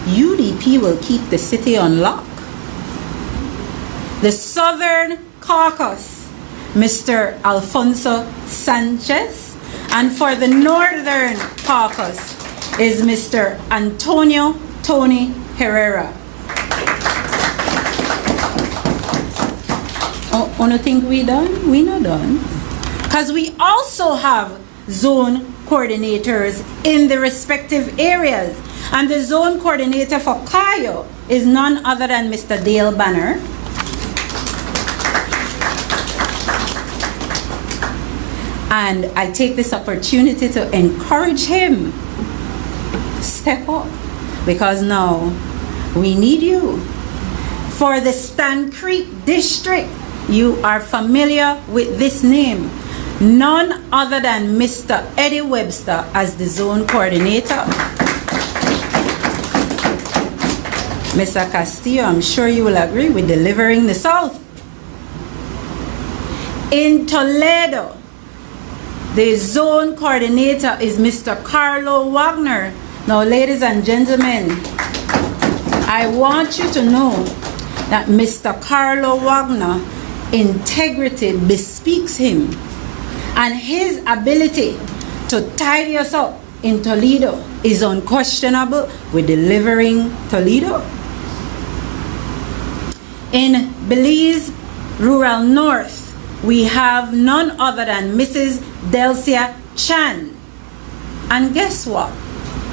UDP will keep the city on lock. The Southern Caucus, Mr. Alfonso Sanchez. And for the Northern Caucus is Mr. Antonio Tony Herrera. Oh, you think we done? We not done. Because we also have zone coordinators in the respective areas. And the zone coordinator for Cayo is none other than Mr. Dale Banner. And I take this opportunity to encourage him. Step up. Because now we need you. For the Stan Creek District, you are familiar with this name. None other than Mr. Eddie Webster as the zone coordinator. Mr. Castillo, I'm sure you will agree with delivering the South. In Toledo, the zone coordinator is Mr. Carlo Wagner. Now, ladies and gentlemen, I want you to know that Mr. Carlo Wagner, integrity bespeaks him, and his ability to tidy us up in Toledo is unquestionable with delivering Toledo. In Belize Rural North, we have none other than Mrs. Delcia Chan. And guess what?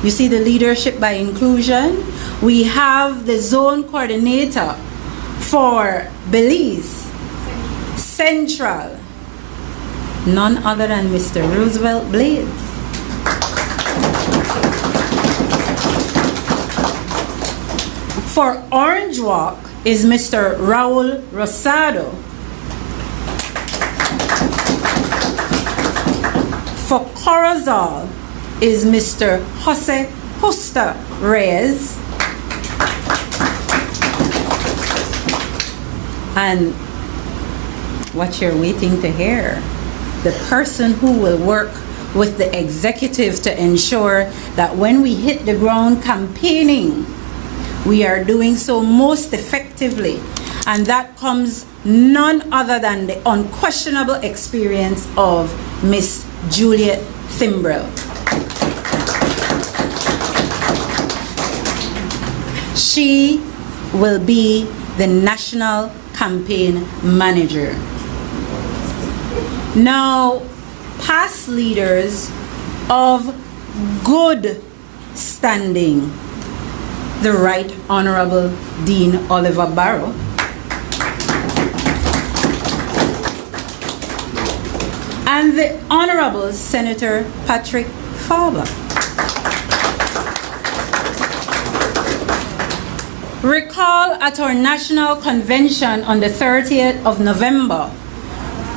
You see the leadership by inclusion? We have the zone coordinator for Belize Central, none other than Mr. Roosevelt Blades. For Orange Walk is Mr. Raul Rosado. For Corozal is Mr. Jose Justa Reyes. And what you're waiting to hear, the person who will work with the executive to ensure that when we hit the ground campaigning, we are doing so most effectively. And that comes none other than the unquestionable experience of Miss Juliet Thimbrell. She will be the national campaign manager. Now, past leaders of good standing, the Right Honorable Dean Oliver Barrow, and the Honorable Senator Patrick Faber. Recall at our national convention on the 30th of November,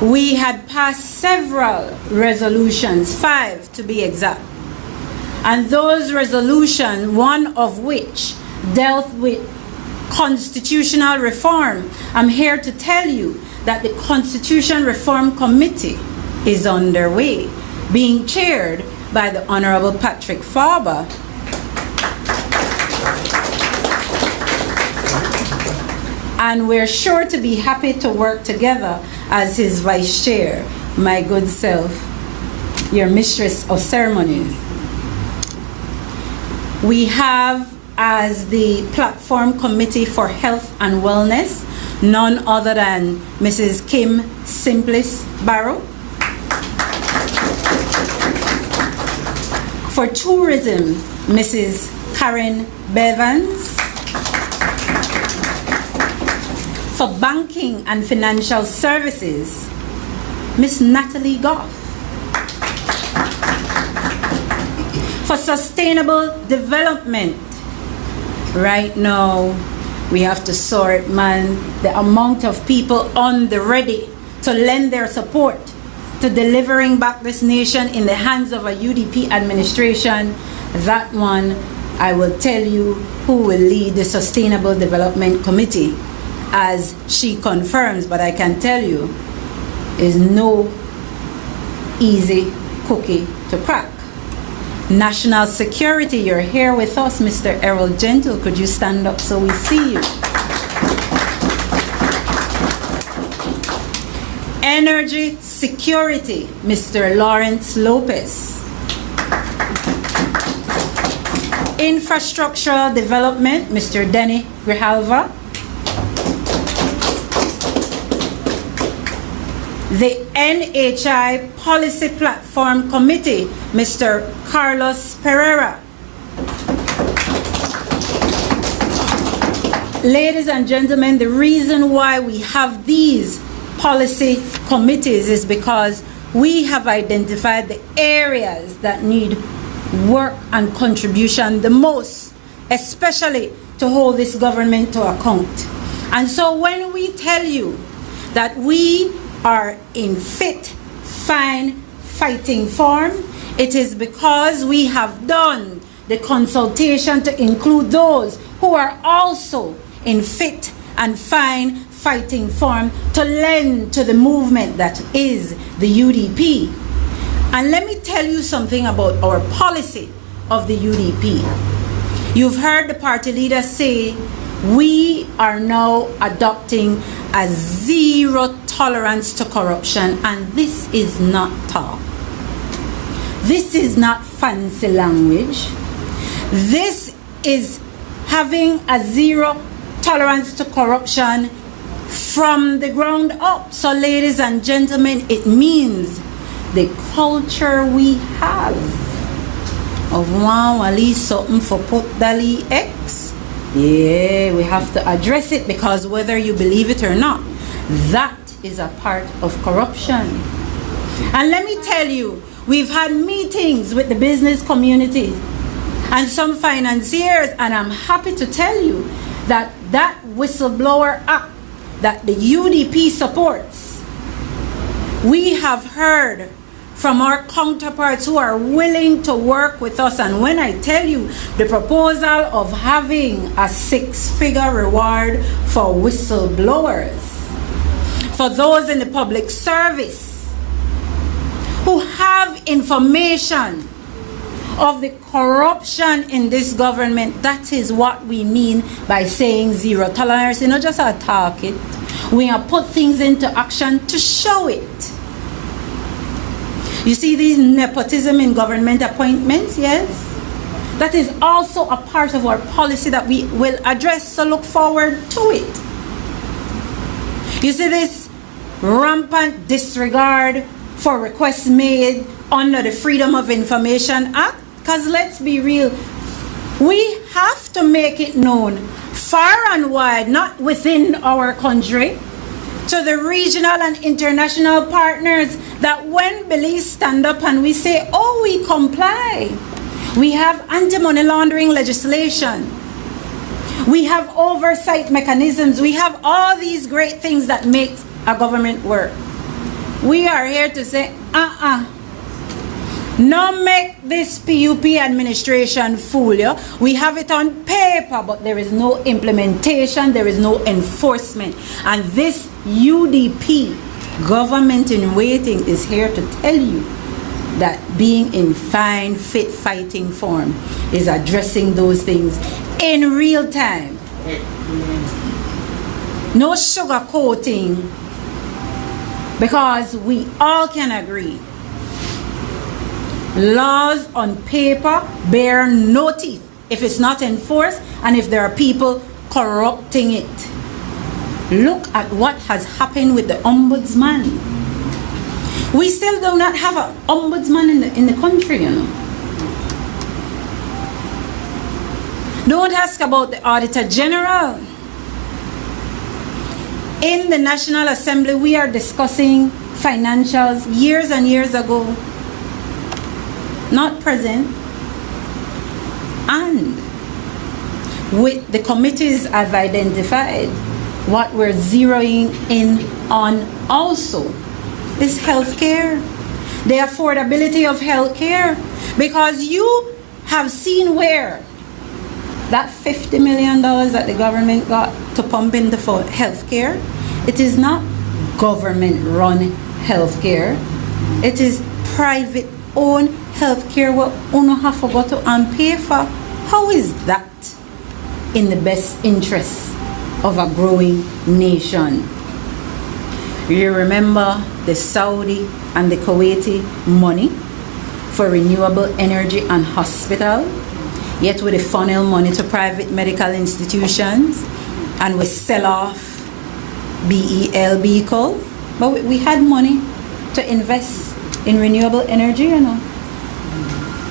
we had passed several resolutions, 5 to be exact. And those resolutions, one of which dealt with constitutional reform. I'm here to tell you that the Constitution Reform Committee is underway, being chaired by the Honorable Patrick Faber. And we're sure to be happy to work together as his vice chair, my good self, your mistress of ceremonies. We have as the platform committee for health and wellness, none other than Mrs. Kim Simplis Barrow. For tourism, Mrs. Karen Bevans. For banking and financial services, Miss Natalie Goff. For sustainable development, right now we have to sort, man, the amount of people on the ready to lend their support to delivering back this nation in the hands of a UDP administration. That one, I will tell you who will lead the Sustainable Development Committee, as she confirms, but I can tell you, is no easy cookie to crack. National security, you're here with us, Mr. Errol Gentle. Could you stand up so we see you? Energy security, Mr. Lawrence Lopez. Infrastructural Development, Mr. Denny Grijalva. The NHI Policy Platform Committee, Mr. Carlos Pereira. Ladies and gentlemen, the reason why we have these policy committees is because we have identified the areas that need work and contribution the most, especially to hold this government to account. And so when we tell you that we are in fit, fine, fighting form, it is because we have done the consultation to include those who are also in fit and fine fighting form to lend to the movement that is the UDP. And let me tell you something about our policy of the UDP. You've heard the party leader say we are now adopting a zero tolerance to corruption, and this is not talk. This is not fancy language. This is having a zero tolerance to corruption from the ground up. So ladies and gentlemen, it means the culture we have of one wali something for put dali X. Yeah, we have to address it, because whether you believe it or not, that is a part of corruption. And let me tell you, we've had meetings with the business community and some financiers, and I'm happy to tell you that that whistleblower act that the UDP supports, we have heard from our counterparts who are willing to work with us. And when I tell you the proposal of having a 6-figure reward for whistleblowers, for those in the public service who have information of the corruption in this government, that is what we mean by saying zero tolerance. You know, just a talk it. We have put things into action to show it. You see these nepotism in government appointments, yes? That is also a part of our policy that we will address, so look forward to it. You see this rampant disregard for requests made under the Freedom of Information Act? Because let's be real, we have to make it known far and wide, not within our country, to the regional and international partners, that when Belize stand up and we say, oh, we comply, we have anti-money laundering legislation, we have oversight mechanisms, we have all these great things that make a government work. We are here to say, no make this PUP administration fool you. We have it on paper, but there is no implementation, there is no enforcement. And this UDP, government in waiting, is here to tell you that being in fine, fit fighting form is addressing those things in real time. No sugarcoating, because we all can agree laws on paper bear no teeth if it's not enforced and if there are people corrupting it. Look at what has happened with the ombudsman. We still do not have an ombudsman in the country, you know. Don't ask about the Auditor General. In the National Assembly, we are discussing financials years and years ago. Not present. And with the committees I've identified, what we're zeroing in on also is healthcare, the affordability of healthcare, because you have seen where that $50 million that the government got to pump into for healthcare, it is not government-run healthcare. It is private-owned healthcare what uno have forgot to pay for. How is that in the best interest of a growing nation? You remember the Saudi and the Kuwaiti money for renewable energy and hospital? Yet we funnel money to private medical institutions and we sell off BEL vehicle. But we had money to invest in renewable energy, you know.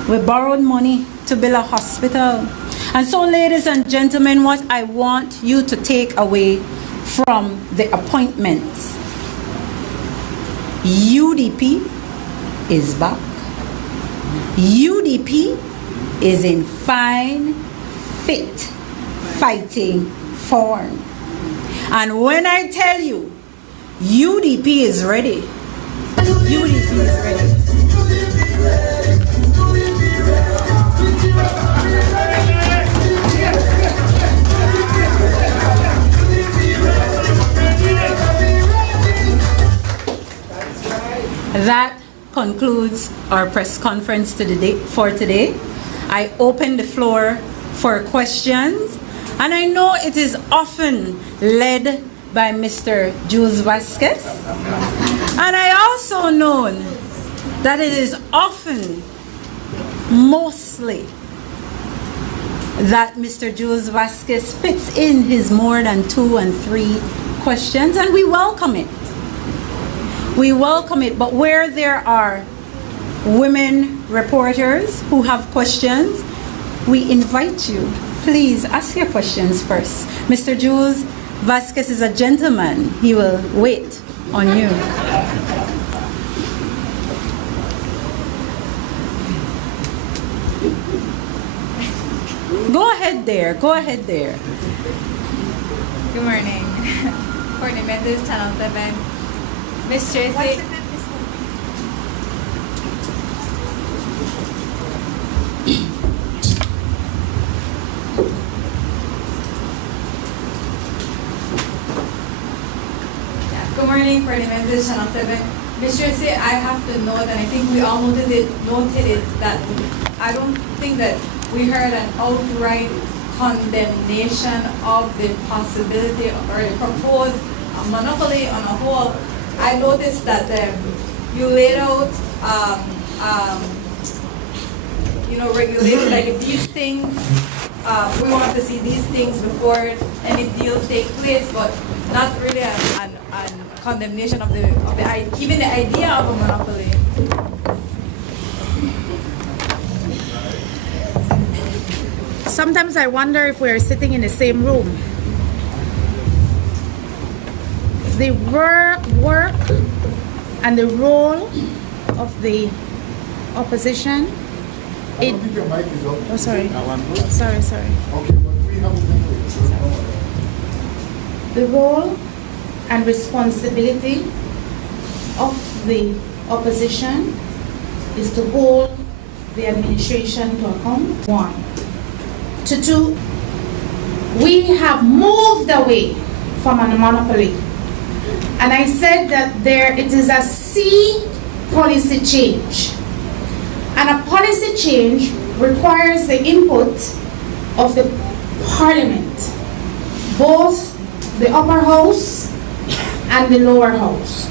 We borrowed money to build a hospital. And so, ladies and gentlemen, what I want you to take away from the appointments, UDP is back. UDP is in fine, fit, fighting form. And when I tell you, UDP is ready, UDP is ready. That concludes our press conference for today. I open the floor for questions, and I know it is often led by Mr. Jules Vasquez, and I also know that it is often, mostly, that Mr. Jules Vasquez fits in his more than 2 and 3 questions, and we welcome it. We welcome it, but where there are women reporters who have questions, we invite you. Please ask your questions first. Mr. Jules Vasquez is a gentleman. He will wait on you. Go ahead there. Go ahead there. Good morning. Courtney Mendes, Channel 7. Miss Tracy. Good morning, Courtney Mendes, Channel 7. Miss Tracy, I have to note, and I think we all noted it, that I don't think that we heard an outright condemnation of the possibility or the proposed monopoly on a whole. I noticed that you laid out, regulated, like if these things, we want to see these things before any deals take place, but not really an condemnation of even the idea of a monopoly. Sometimes I wonder if we're sitting in the same room. The work and the role of the opposition. I don't think your mic is up. Oh, sorry. Sorry. Okay, but we have a The role and responsibility of the opposition is to hold the administration to account. 1. To 2, we have moved away from a monopoly. And I said that it is a C policy change. And a policy change requires the input of the Parliament, both the upper house and the lower house.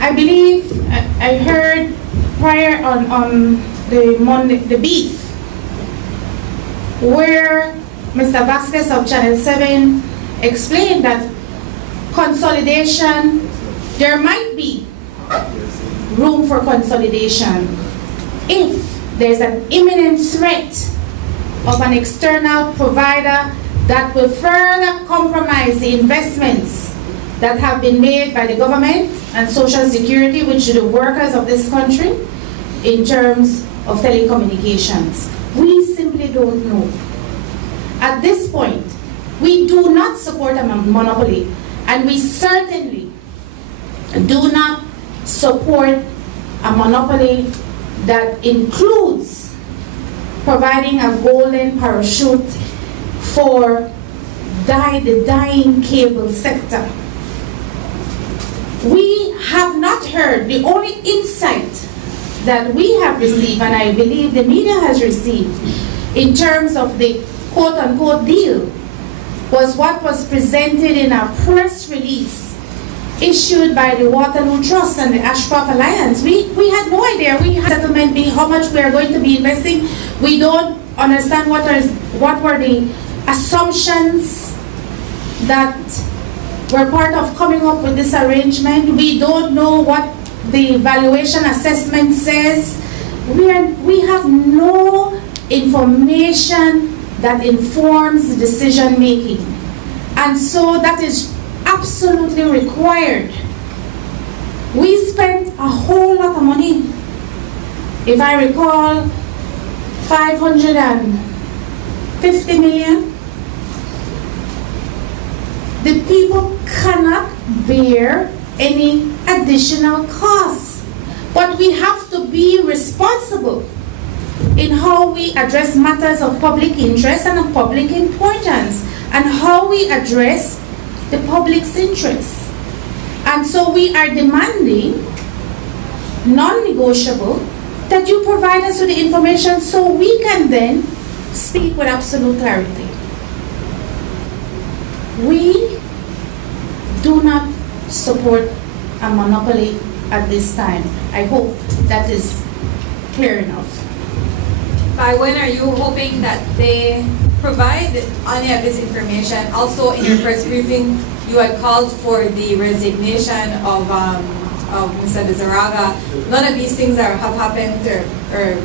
I believe I heard prior on the beef, where Mr. Vasquez of Channel 7 explained that consolidation, there might be room for consolidation if there's an imminent threat of an external provider that will further compromise the investments that have been made by the government and Social Security, which are the workers of this country, in terms of telecommunications. We simply don't know. At this point, we do not support a monopoly, and we certainly do not support a monopoly that includes providing a golden parachute for the dying cable sector. We have not heard, the only insight that we have received, and I believe the media has received, in terms of the quote-unquote deal, was what was presented in a press release issued by the Waterloo Trust and the Ashcroft Alliance. We had no idea. We had settlement being how much we are going to be investing. We don't understand what were the assumptions that were part of coming up with this arrangement. We don't know what the valuation assessment says. We have no information that informs the decision making. And so that is absolutely required. We spent a whole lot of money. If I recall, 550 million. The people cannot bear any additional costs. But we have to be responsible in how we address matters of public interest and of public importance, and how we address the public's interests. And so we are demanding, non-negotiable, that you provide us with the information so we can then speak with absolute clarity. We do not support a monopoly at this time. I hope that is clear enough. By when are you hoping that they provide any of this information? Also, in your first briefing, you had called for the resignation of Mr. Lizarraga. None of these things have happened, or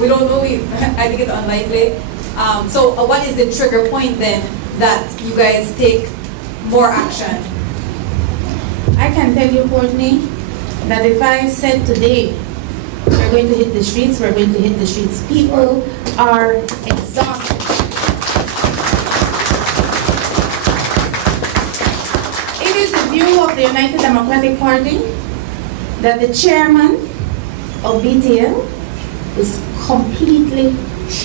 we don't know. I think it's unlikely. So what is the trigger point then that you guys take more action? I can tell you, Courtney, that if I said today, we're going to hit the streets, we're going to hit the streets, people are exhausted. It is the view of the United Democratic Party that the chairman of BTL is completely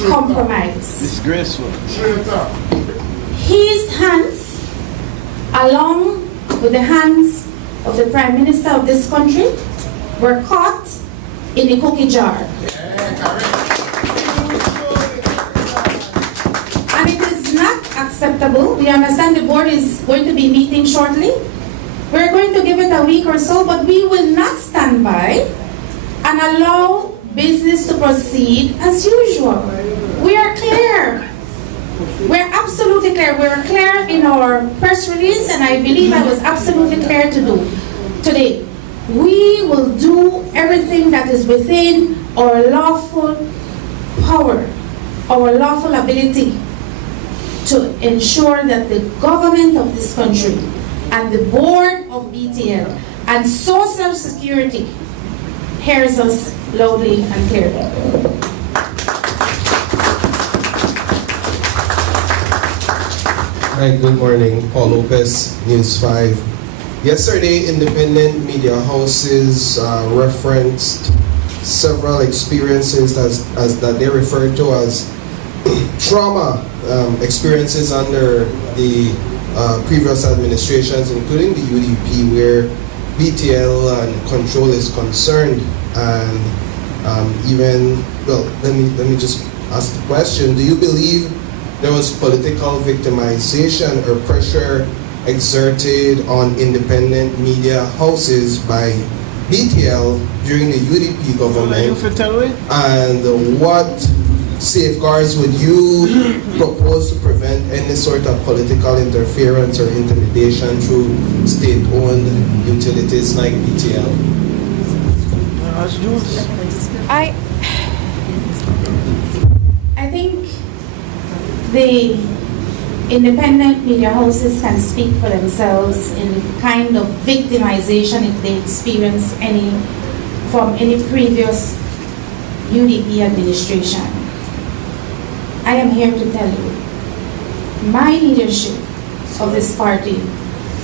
compromised. Disgraceful. Straight up. His hands, along with the hands of the Prime Minister of this country, were caught in a cookie jar. And it is not acceptable. We understand the board is going to be meeting shortly. We're going to give it a week or so, but we will not stand by and allow business to proceed as usual. We are clear. We're absolutely clear. We're clear in our press release, and I believe I was absolutely clear to do today. We will do everything that is within our lawful power, our lawful ability to ensure that the government of this country and the board of BTL and Social Security hears us loudly and clearly. Hi, good morning. Paul Lopez, News 5. Yesterday, independent media houses referenced several experiences as that they referred to as trauma experiences under the previous administrations, including the UDP, where BTL and control is concerned, and even, well, let me just ask the question: do you believe there was political victimization or pressure exerted on independent media houses by BTL during the UDP government? And what safeguards would you propose to prevent any sort of political interference or intimidation through state-owned utilities like BTL? I think the independent media houses can speak for themselves in the kind of victimization if they experience any from any previous UDP administration. I am here to tell you, my leadership of this party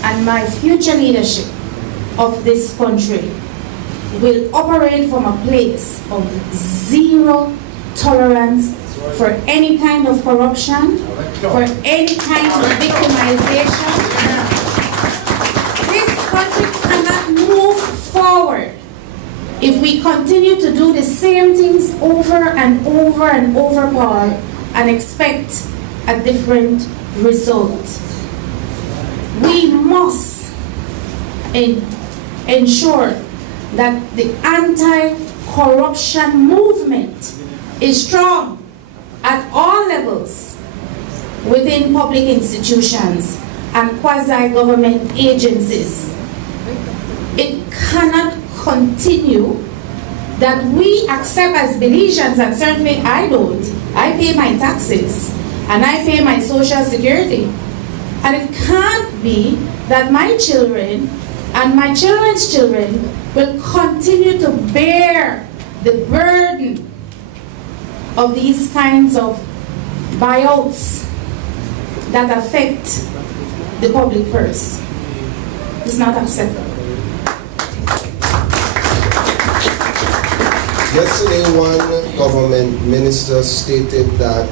and my future leadership of this country will operate from a place of zero tolerance for any kind of corruption, for any kind of victimization. This country cannot move forward if we continue to do the same things over and over and over, Paul, and expect a different result. We must ensure that the anti-corruption movement is strong at all levels within public institutions and quasi-government agencies. It cannot continue that we accept as Belizeans, and certainly I don't. I pay my taxes and I pay my social security. And it can't be that my children and my children's children will continue to bear the burden of these kinds of buyouts that affect the public purse. It's not acceptable. Yesterday, one government minister stated that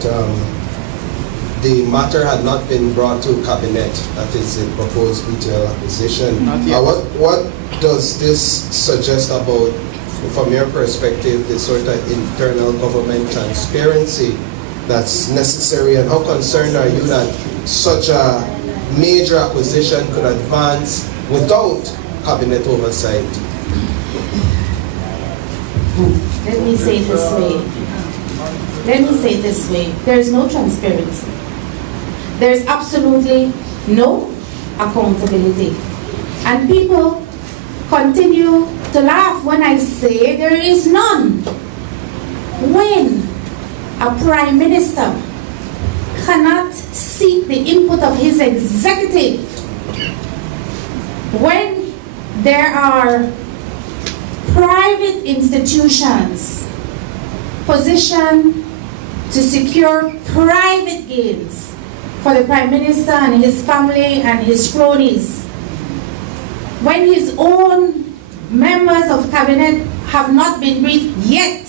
the matter had not been brought to cabinet, that is the proposed BTL acquisition. Not yet. What does this suggest about, from your perspective, the sort of internal government transparency that's necessary, and how concerned are you that such a major acquisition could advance without cabinet oversight? Let me say it this way. Let me say it this way. There's no transparency. There's absolutely no accountability. And people continue to laugh when I say there is none. When a prime minister cannot seek the input of his executive, when there are private institutions positioned to secure private gains for the Prime Minister and his family and his cronies, when his own members of cabinet have not been briefed yet,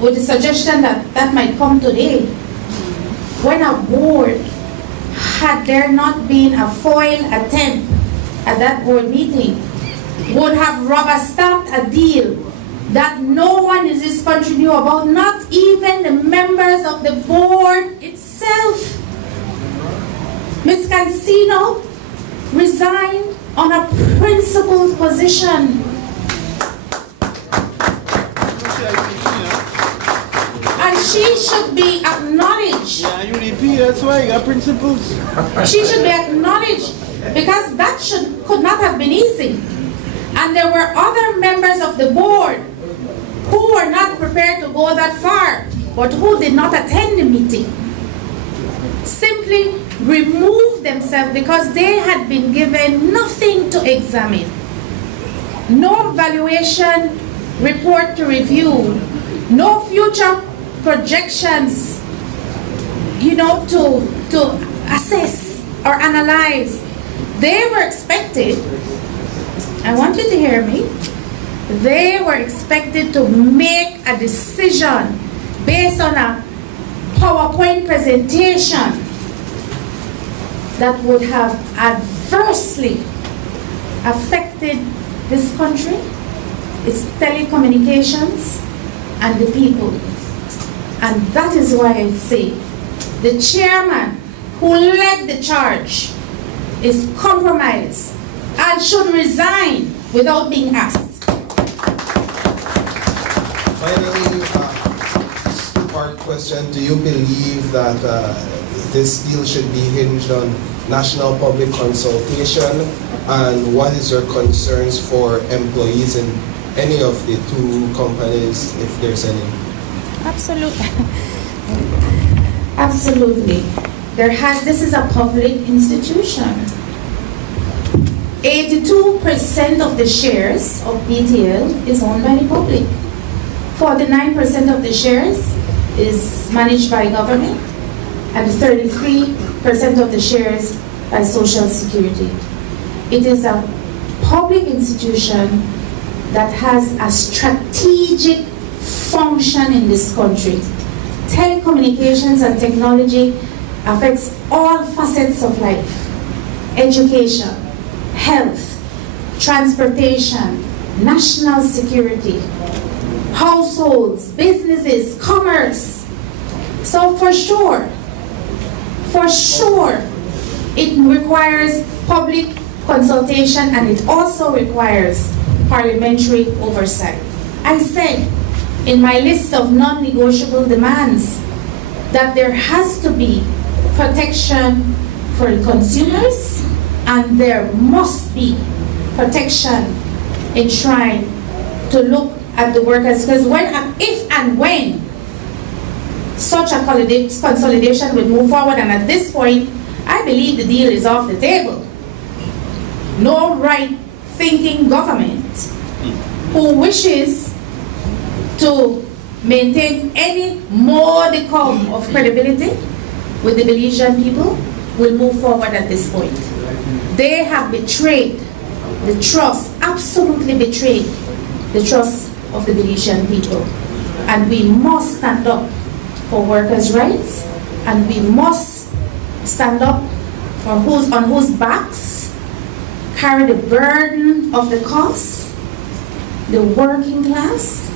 with the suggestion that that might come today, when a board, had there not been a foil attempt at that board meeting, would have rubber-stamped a deal that no one in this country knew about, not even the members of the board itself. Ms. Cancino resigned on a principled position. And she should be acknowledged. Yeah, UDP, that's why you got principles. She should be acknowledged, because that could not have been easy. And there were other members of the board who were not prepared to go that far, but who did not attend the meeting. Simply removed themselves because they had been given nothing to examine. No valuation report to review, no future projections, to assess or analyze. They were expected, I want you to hear me, they were expected to make a decision based on a PowerPoint presentation that would have adversely affected this country, its telecommunications, and the people. And that is why I say the chairman who led the charge is compromised and should resign without being asked. Finally, two-part question. Do you believe that this deal should be hinged on national public consultation? And what is your concerns for employees in any of the two companies, if there's any? Absolutely. Absolutely. This is a public institution. 82% of the shares of BTL is owned by the public. 49% of the shares is managed by government, and 33% of the shares by Social Security. It is a public institution that has a strategic function in this country. Telecommunications and technology affects all facets of life: education, health, transportation, national security, households, businesses, commerce. So for sure, it requires public consultation, and it also requires parliamentary oversight. I said in my list of non-negotiable demands that there has to be protection for consumers, and there must be protection enshrined to look at the workers, because if and when such a consolidation will move forward, and at this point, I believe the deal is off the table. No right-thinking government who wishes to maintain any modicum of credibility with the Belizean people will move forward at this point. They have betrayed the trust, absolutely betrayed the trust of the Belizean people. And we must stand up for workers' rights, and we must stand up for on whose backs carry the burden of the cost, the working class,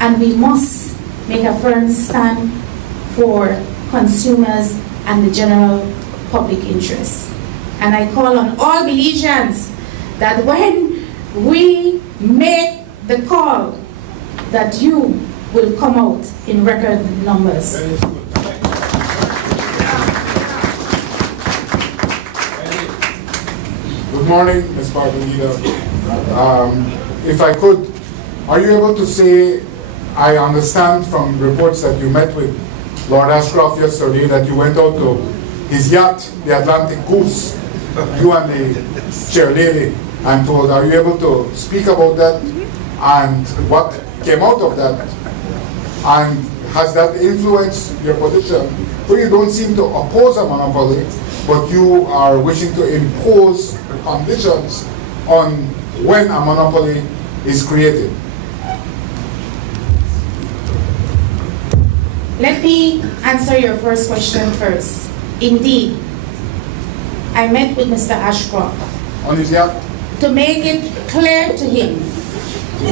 and we must make a firm stand for consumers and the general public interest. And I call on all Belizeans that when we make the call, that you will come out in record numbers. Good morning, Ms. Party Leader. If I could, are you able to say, I understand from reports that you met with Lord Ashcroft yesterday that you went out to his yacht, the Atlantic Goose, you and the chairlady, I'm told. Are you able to speak about that and what came out of that? And has that influenced your position? So you don't seem to oppose a monopoly, but you are wishing to impose conditions on when a monopoly is created. Let me answer your first question first. Indeed, I met with Mr. Ashcroft On his yacht? to make it clear to him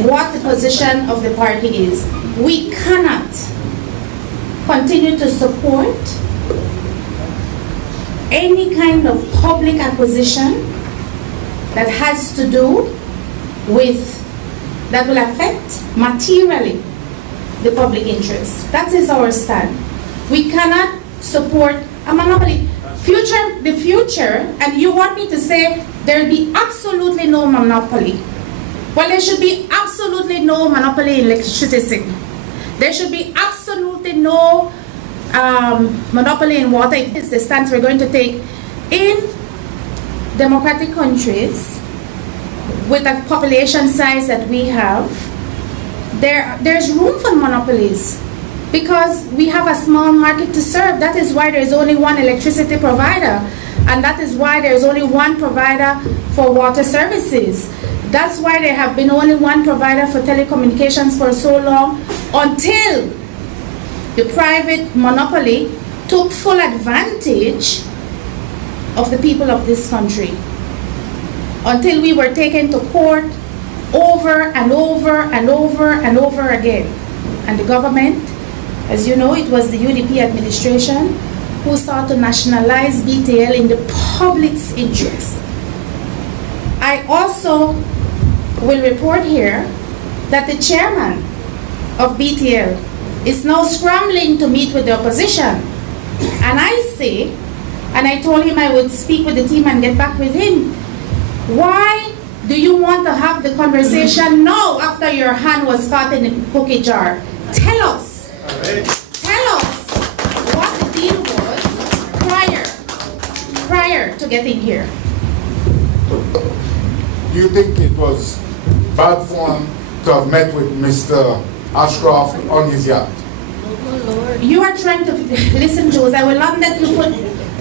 what the position of the party is. We cannot continue to support any kind of public acquisition that has to do with, that will affect materially the public interest. That is our stand. We cannot support a monopoly. The future, and you want me to say there'll be absolutely no monopoly. Well, there should be absolutely no monopoly in electricity. There should be absolutely no monopoly in water. It's the stance we're going to take in democratic countries with a population size that we have. There's room for monopolies because we have a small market to serve. That is why there's only one electricity provider, and that is why there's only one provider for water services. That's why there have been only one provider for telecommunications for so long, until the private monopoly took full advantage of the people of this country. Until we were taken to court over and over and over and over again. And the government, as you know, it was the UDP administration who sought to nationalize BTL in the public's interest. I also will report here that the chairman of BTL is now scrambling to meet with the opposition. And I say, and I told him I would speak with the team and get back with him, why do you want to have the conversation now after your hand was caught in the cookie jar? Tell us. Tell us what the deal was prior to getting here. Do you think it was bad form to have met with Mr. Ashcroft on his yacht? You are trying to listen, Jules. I will not let you put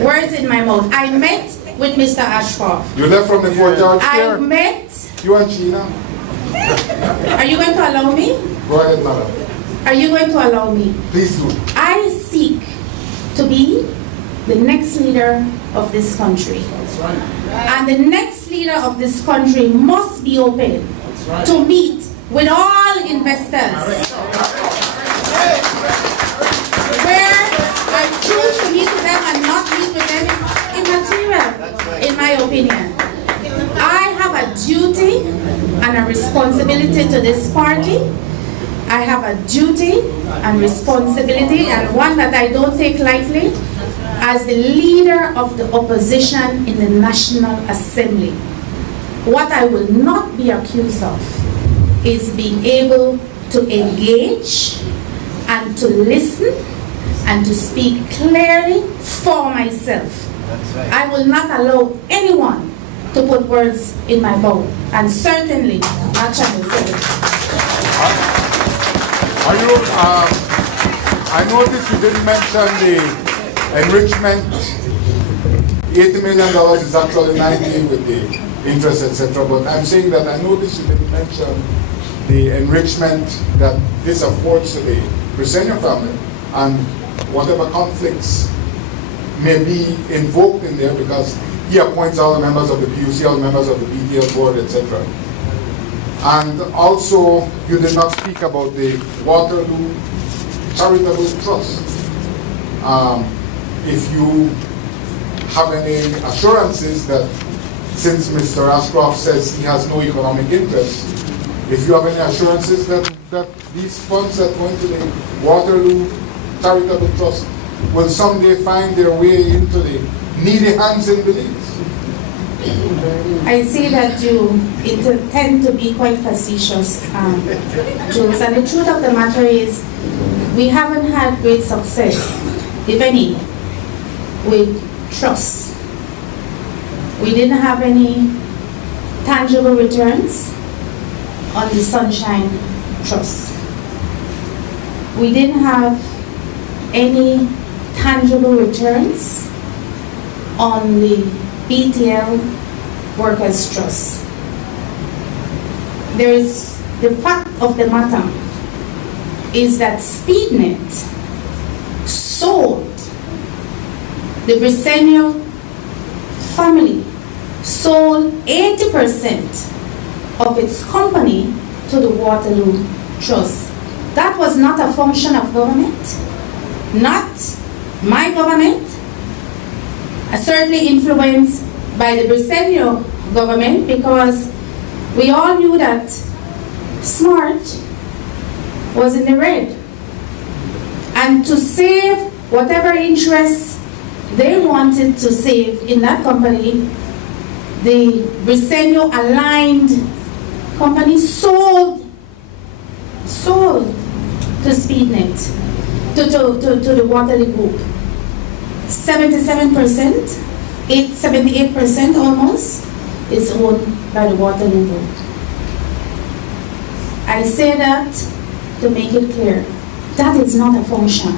words in my mouth. I met with Mr. Ashcroft. You left from the Fort George I there? met. You and Sheena? Are you going to allow me? Go ahead, madam. Are you going to allow me? Please do. I seek to be the next leader of this country. That's right. And the next leader of this country must be open to meet with all investors. Where I choose to meet with them and not meet with them is immaterial, in my opinion. I have a duty and a responsibility to this party I have a duty and responsibility, and one that I don't take lightly, as the leader of the opposition in the National Assembly. What I will not be accused of is being able to engage and to listen and to speak clearly for myself. I will not allow anyone to put words in my mouth, and certainly not Channel 7. Are you, I noticed you didn't mention the enrichment. $80 million is actually 90 with the interest, etc. But I'm saying that I noticed you didn't mention the enrichment that this affords to the Briceño family and whatever conflicts may be invoked in there, because he appoints all the members of the PUC, all the members of the BTL board, etc. And also, you did not speak about the Waterloo Charitable Trust. If you have any assurances that, since Mr. Ashcroft says he has no economic interest, if you have any assurances that these funds that go into the Waterloo Charitable Trust will someday find their way into the needy hands in Belize. I see that you tend to be quite facetious, Jules, and the truth of the matter is we haven't had great success, if any, with trust. We didn't have any tangible returns on the Sunshine Trust. We didn't have any tangible returns on the BTL Workers Trust. There is, the fact of the matter is that SpeedNet sold, the Briceño family sold 80% of its company to the Waterloo Trust. That was not a function of government, not my government, certainly influenced by the Briceño government, because we all knew that SMART was in the red. And to save whatever interest they wanted to save in that company, the Briceño aligned company sold to SpeedNet, to the Waterloo Group. 77%, 78% almost, is owned by the Waterloo Group. I say that to make it clear. That is not a function.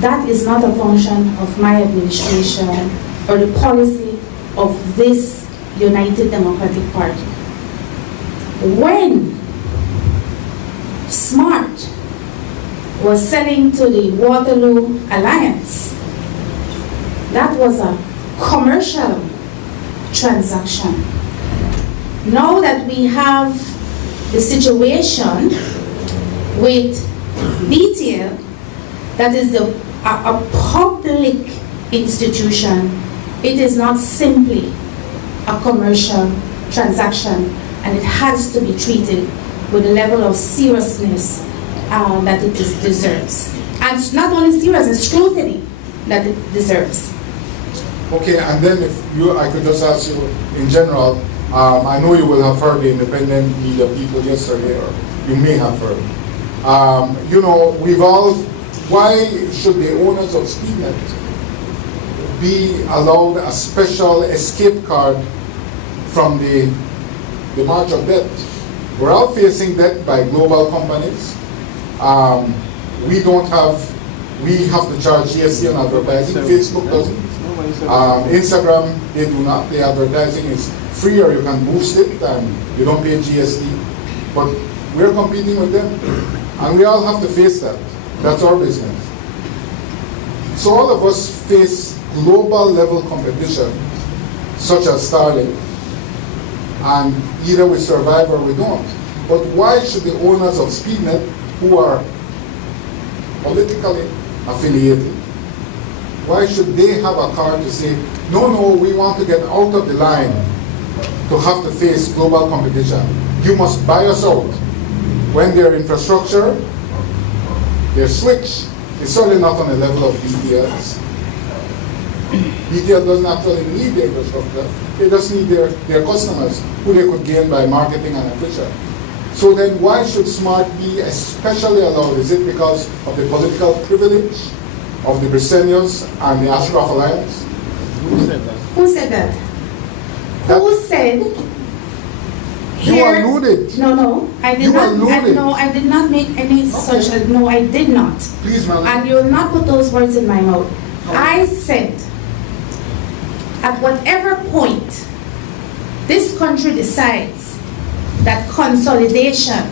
That is not a function of my administration or the policy of this United Democratic Party. When SMART was selling to the Waterloo Alliance, that was a commercial transaction. Now that we have the situation with BTL, that is a public institution, it is not simply a commercial transaction, and it has to be treated with a level of seriousness that it deserves. And not only seriousness, scrutiny that it deserves. Okay, and then if I could just ask you in general, I know you will have heard the independent media people yesterday, or you may have heard. Why should the owners of SpeedNet be allowed a special escape card from the march of debt? We're all facing debt by global companies. We have to charge GST on advertising. Facebook doesn't. Instagram, they do not. The advertising is free, or you can boost it and you don't pay GST. But we're competing with them, and we all have to face that. That's our business. So all of us face global level competition, such as Starlink, and either we survive or we don't. But why should the owners of SpeedNet, who are politically affiliated, why should they have a card to say, no, we want to get out of the line to have to face global competition? You must buy us out. when their infrastructure, their switch, is certainly not on the level of BTLs. BTL doesn't actually need the infrastructure, they just need their customers, who they could gain by marketing and acquisition. So then why should SMART be especially allowed? Is it because of the political privilege of the Brisenius and the Ashcroft Alliance? Who said that? Who said that? That- Who said? You here- alluded. No, I did You not. alluded. No, I did not make any such. No, I did not. Please, madam. And you will not put those words in my mouth. I said, at whatever point this country decides that consolidation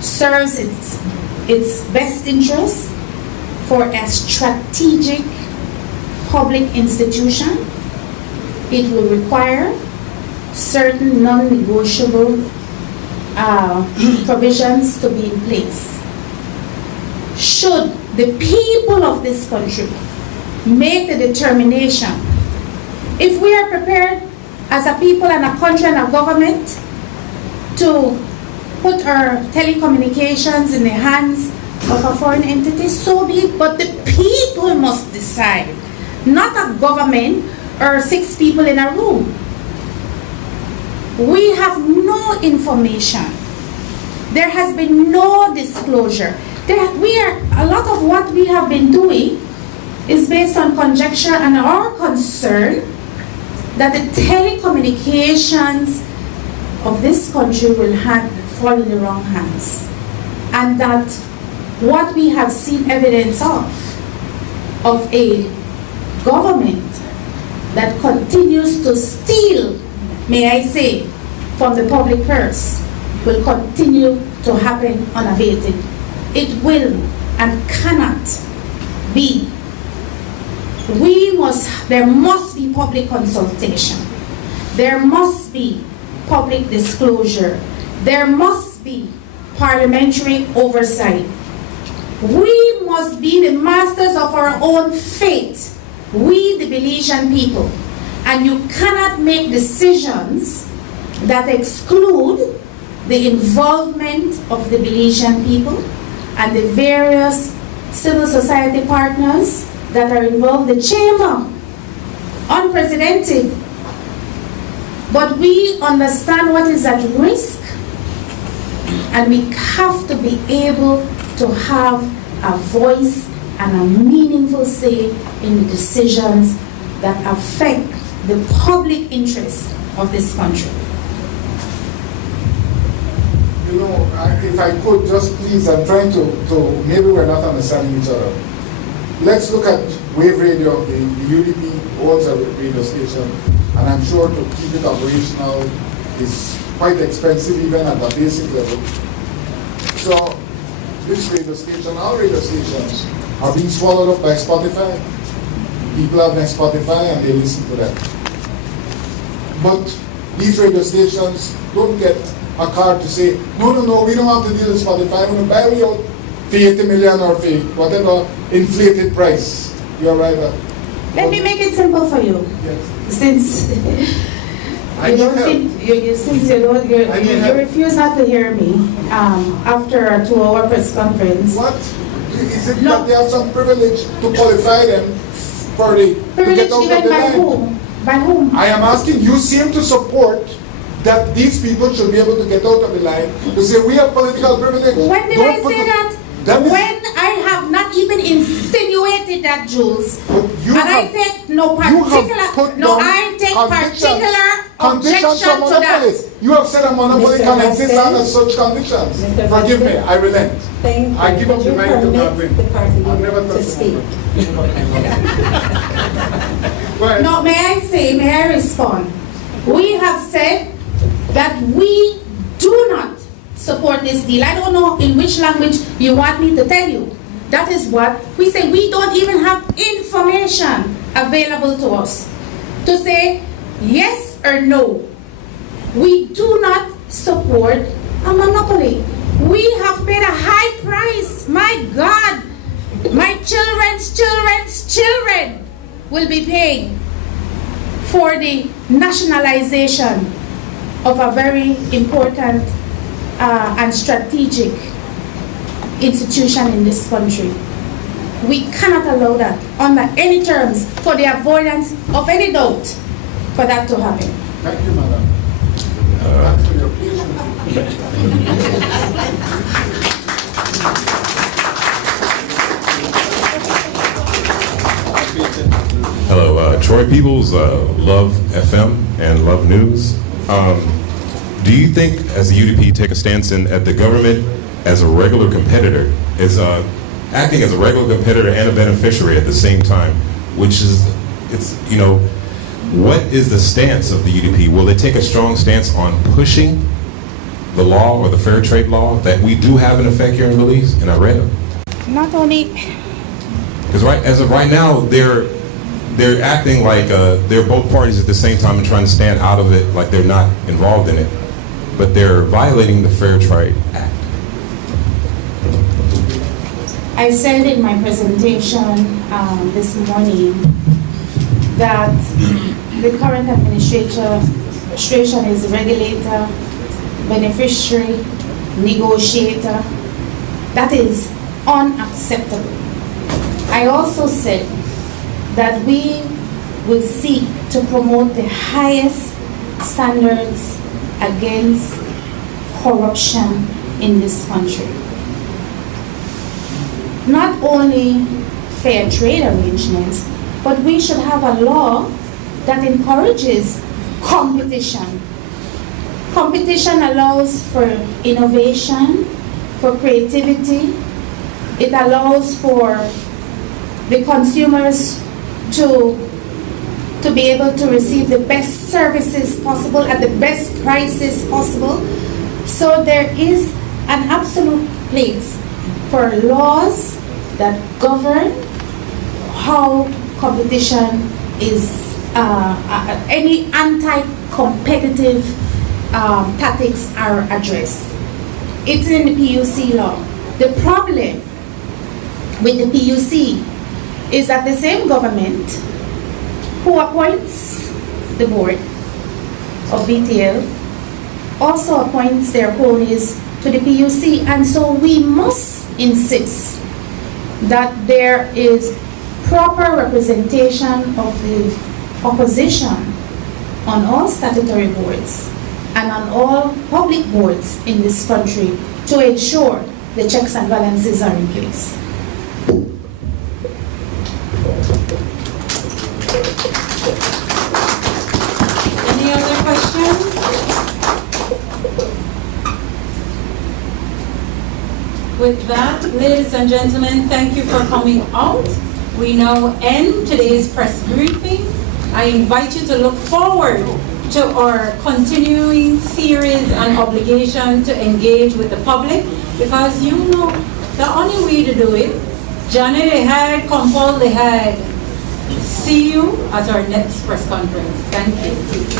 serves its best interest for a strategic public institution, it will require certain non-negotiable provisions to be in place. Should the people of this country make the determination, if we are prepared as a people and a country and a government to put our telecommunications in the hands of a foreign entity, so be it, but the people must decide, not a government or 6 people in a room. We have no information. There has been no disclosure. A lot of what we have been doing is based on conjecture and our concern that the telecommunications of this country will fall in the wrong hands. And that what we have seen evidence of a government that continues to steal, may I say, from the public purse, will continue to happen unabated. It will and cannot be. There must be public consultation. There must be public disclosure. There must be parliamentary oversight. We must be the masters of our own fate, we the Belizean people. And you cannot make decisions that exclude the involvement of the Belizean people and the various civil society partners that are involved, the chamber, unprecedented. But we understand what is at risk, and we have to be able to have a voice and a meaningful say in the decisions that affect the public interest of this country. You know, if I could just please, I'm trying to maybe we're not understanding each other. Let's look at Wave Radio. The UDP owns a radio station, and I'm sure to keep it operational is quite expensive even at the basic level. So this radio station, our radio stations, are being swallowed up by Spotify. People have their Spotify and they listen to them. But these radio stations don't get a card to say, no, we don't have to deal with Spotify. I'm going to buy you out for 80 million or for whatever inflated price. You're right. Let me make it simple for you. Yes. Since you refuse not to hear me after a 2-hour press conference. What? Is it No. that they have some privilege to qualify them for to Privilege get out of given the by line? whom? By whom? I am asking, you seem to support that these people should be able to get out of the line to say we have political privilege. When did Don't I put say it- that? That is- When I have not even insinuated that, Jules. But you And I have- take no you have particular, put no, down I take conditions- particular conditions objection for to that. monopolies. You have said a monopoly Mr. can exist Vasquez. under such conditions. Mr. Forgive me, Vasquez. I relent. Thank you. I give up Would the you right to permit Godwin. the party I've never to touched speak? Go ahead. No, may I respond? We have said that we do not support this deal. I don't know in which language you want me to tell you. That is what we say. We don't even have information available to us to say yes or no. We do not support a monopoly. We have paid a high price. My God, my children's children will be paying for the nationalization of a very important and strategic institution in this country. We cannot allow that under any terms for the avoidance of any doubt for that to happen. Thank you, madam. Thanks for your patience. Hello, Troy Peebles, Love FM and Love News. Do you think, as the UDP, take a stance at the government as a regular competitor, is acting as a regular competitor and a beneficiary at the same time, which is, what is the stance of the UDP? Will they take a strong stance on pushing the law or the fair trade law that we do have in effect here in Belize? And I read them. Not only, Because as of right now, they're acting like they're both parties at the same time and trying to stand out of it like they're not involved in it. But they're violating the Fair Trade Act. I said in my presentation this morning that the current administration is regulator, beneficiary, negotiator. That is unacceptable. I also said that we will seek to promote the highest standards against corruption in this country. Not only fair trade arrangements, but we should have a law that encourages competition. Competition allows for innovation, for creativity. It allows for the consumers to be able to receive the best services possible at the best prices possible. So there is an absolute place for laws that govern how competition is, any anti-competitive tactics are addressed. It's in the PUC law. The problem with the PUC is that the same government who appoints the board of BTL also appoints their cronies to the PUC, and so we must insist that there is proper representation of the opposition on all statutory boards and on all public boards in this country to ensure the checks and balances are in place. Any other questions? With that, ladies and gentlemen, thank you for coming out. We now end today's press briefing. I invite you to look forward to our continuing series and obligation to engage with the public, because you know the only way to do it, Johnny they had, Compol they had. See you at our next press conference. Thank you.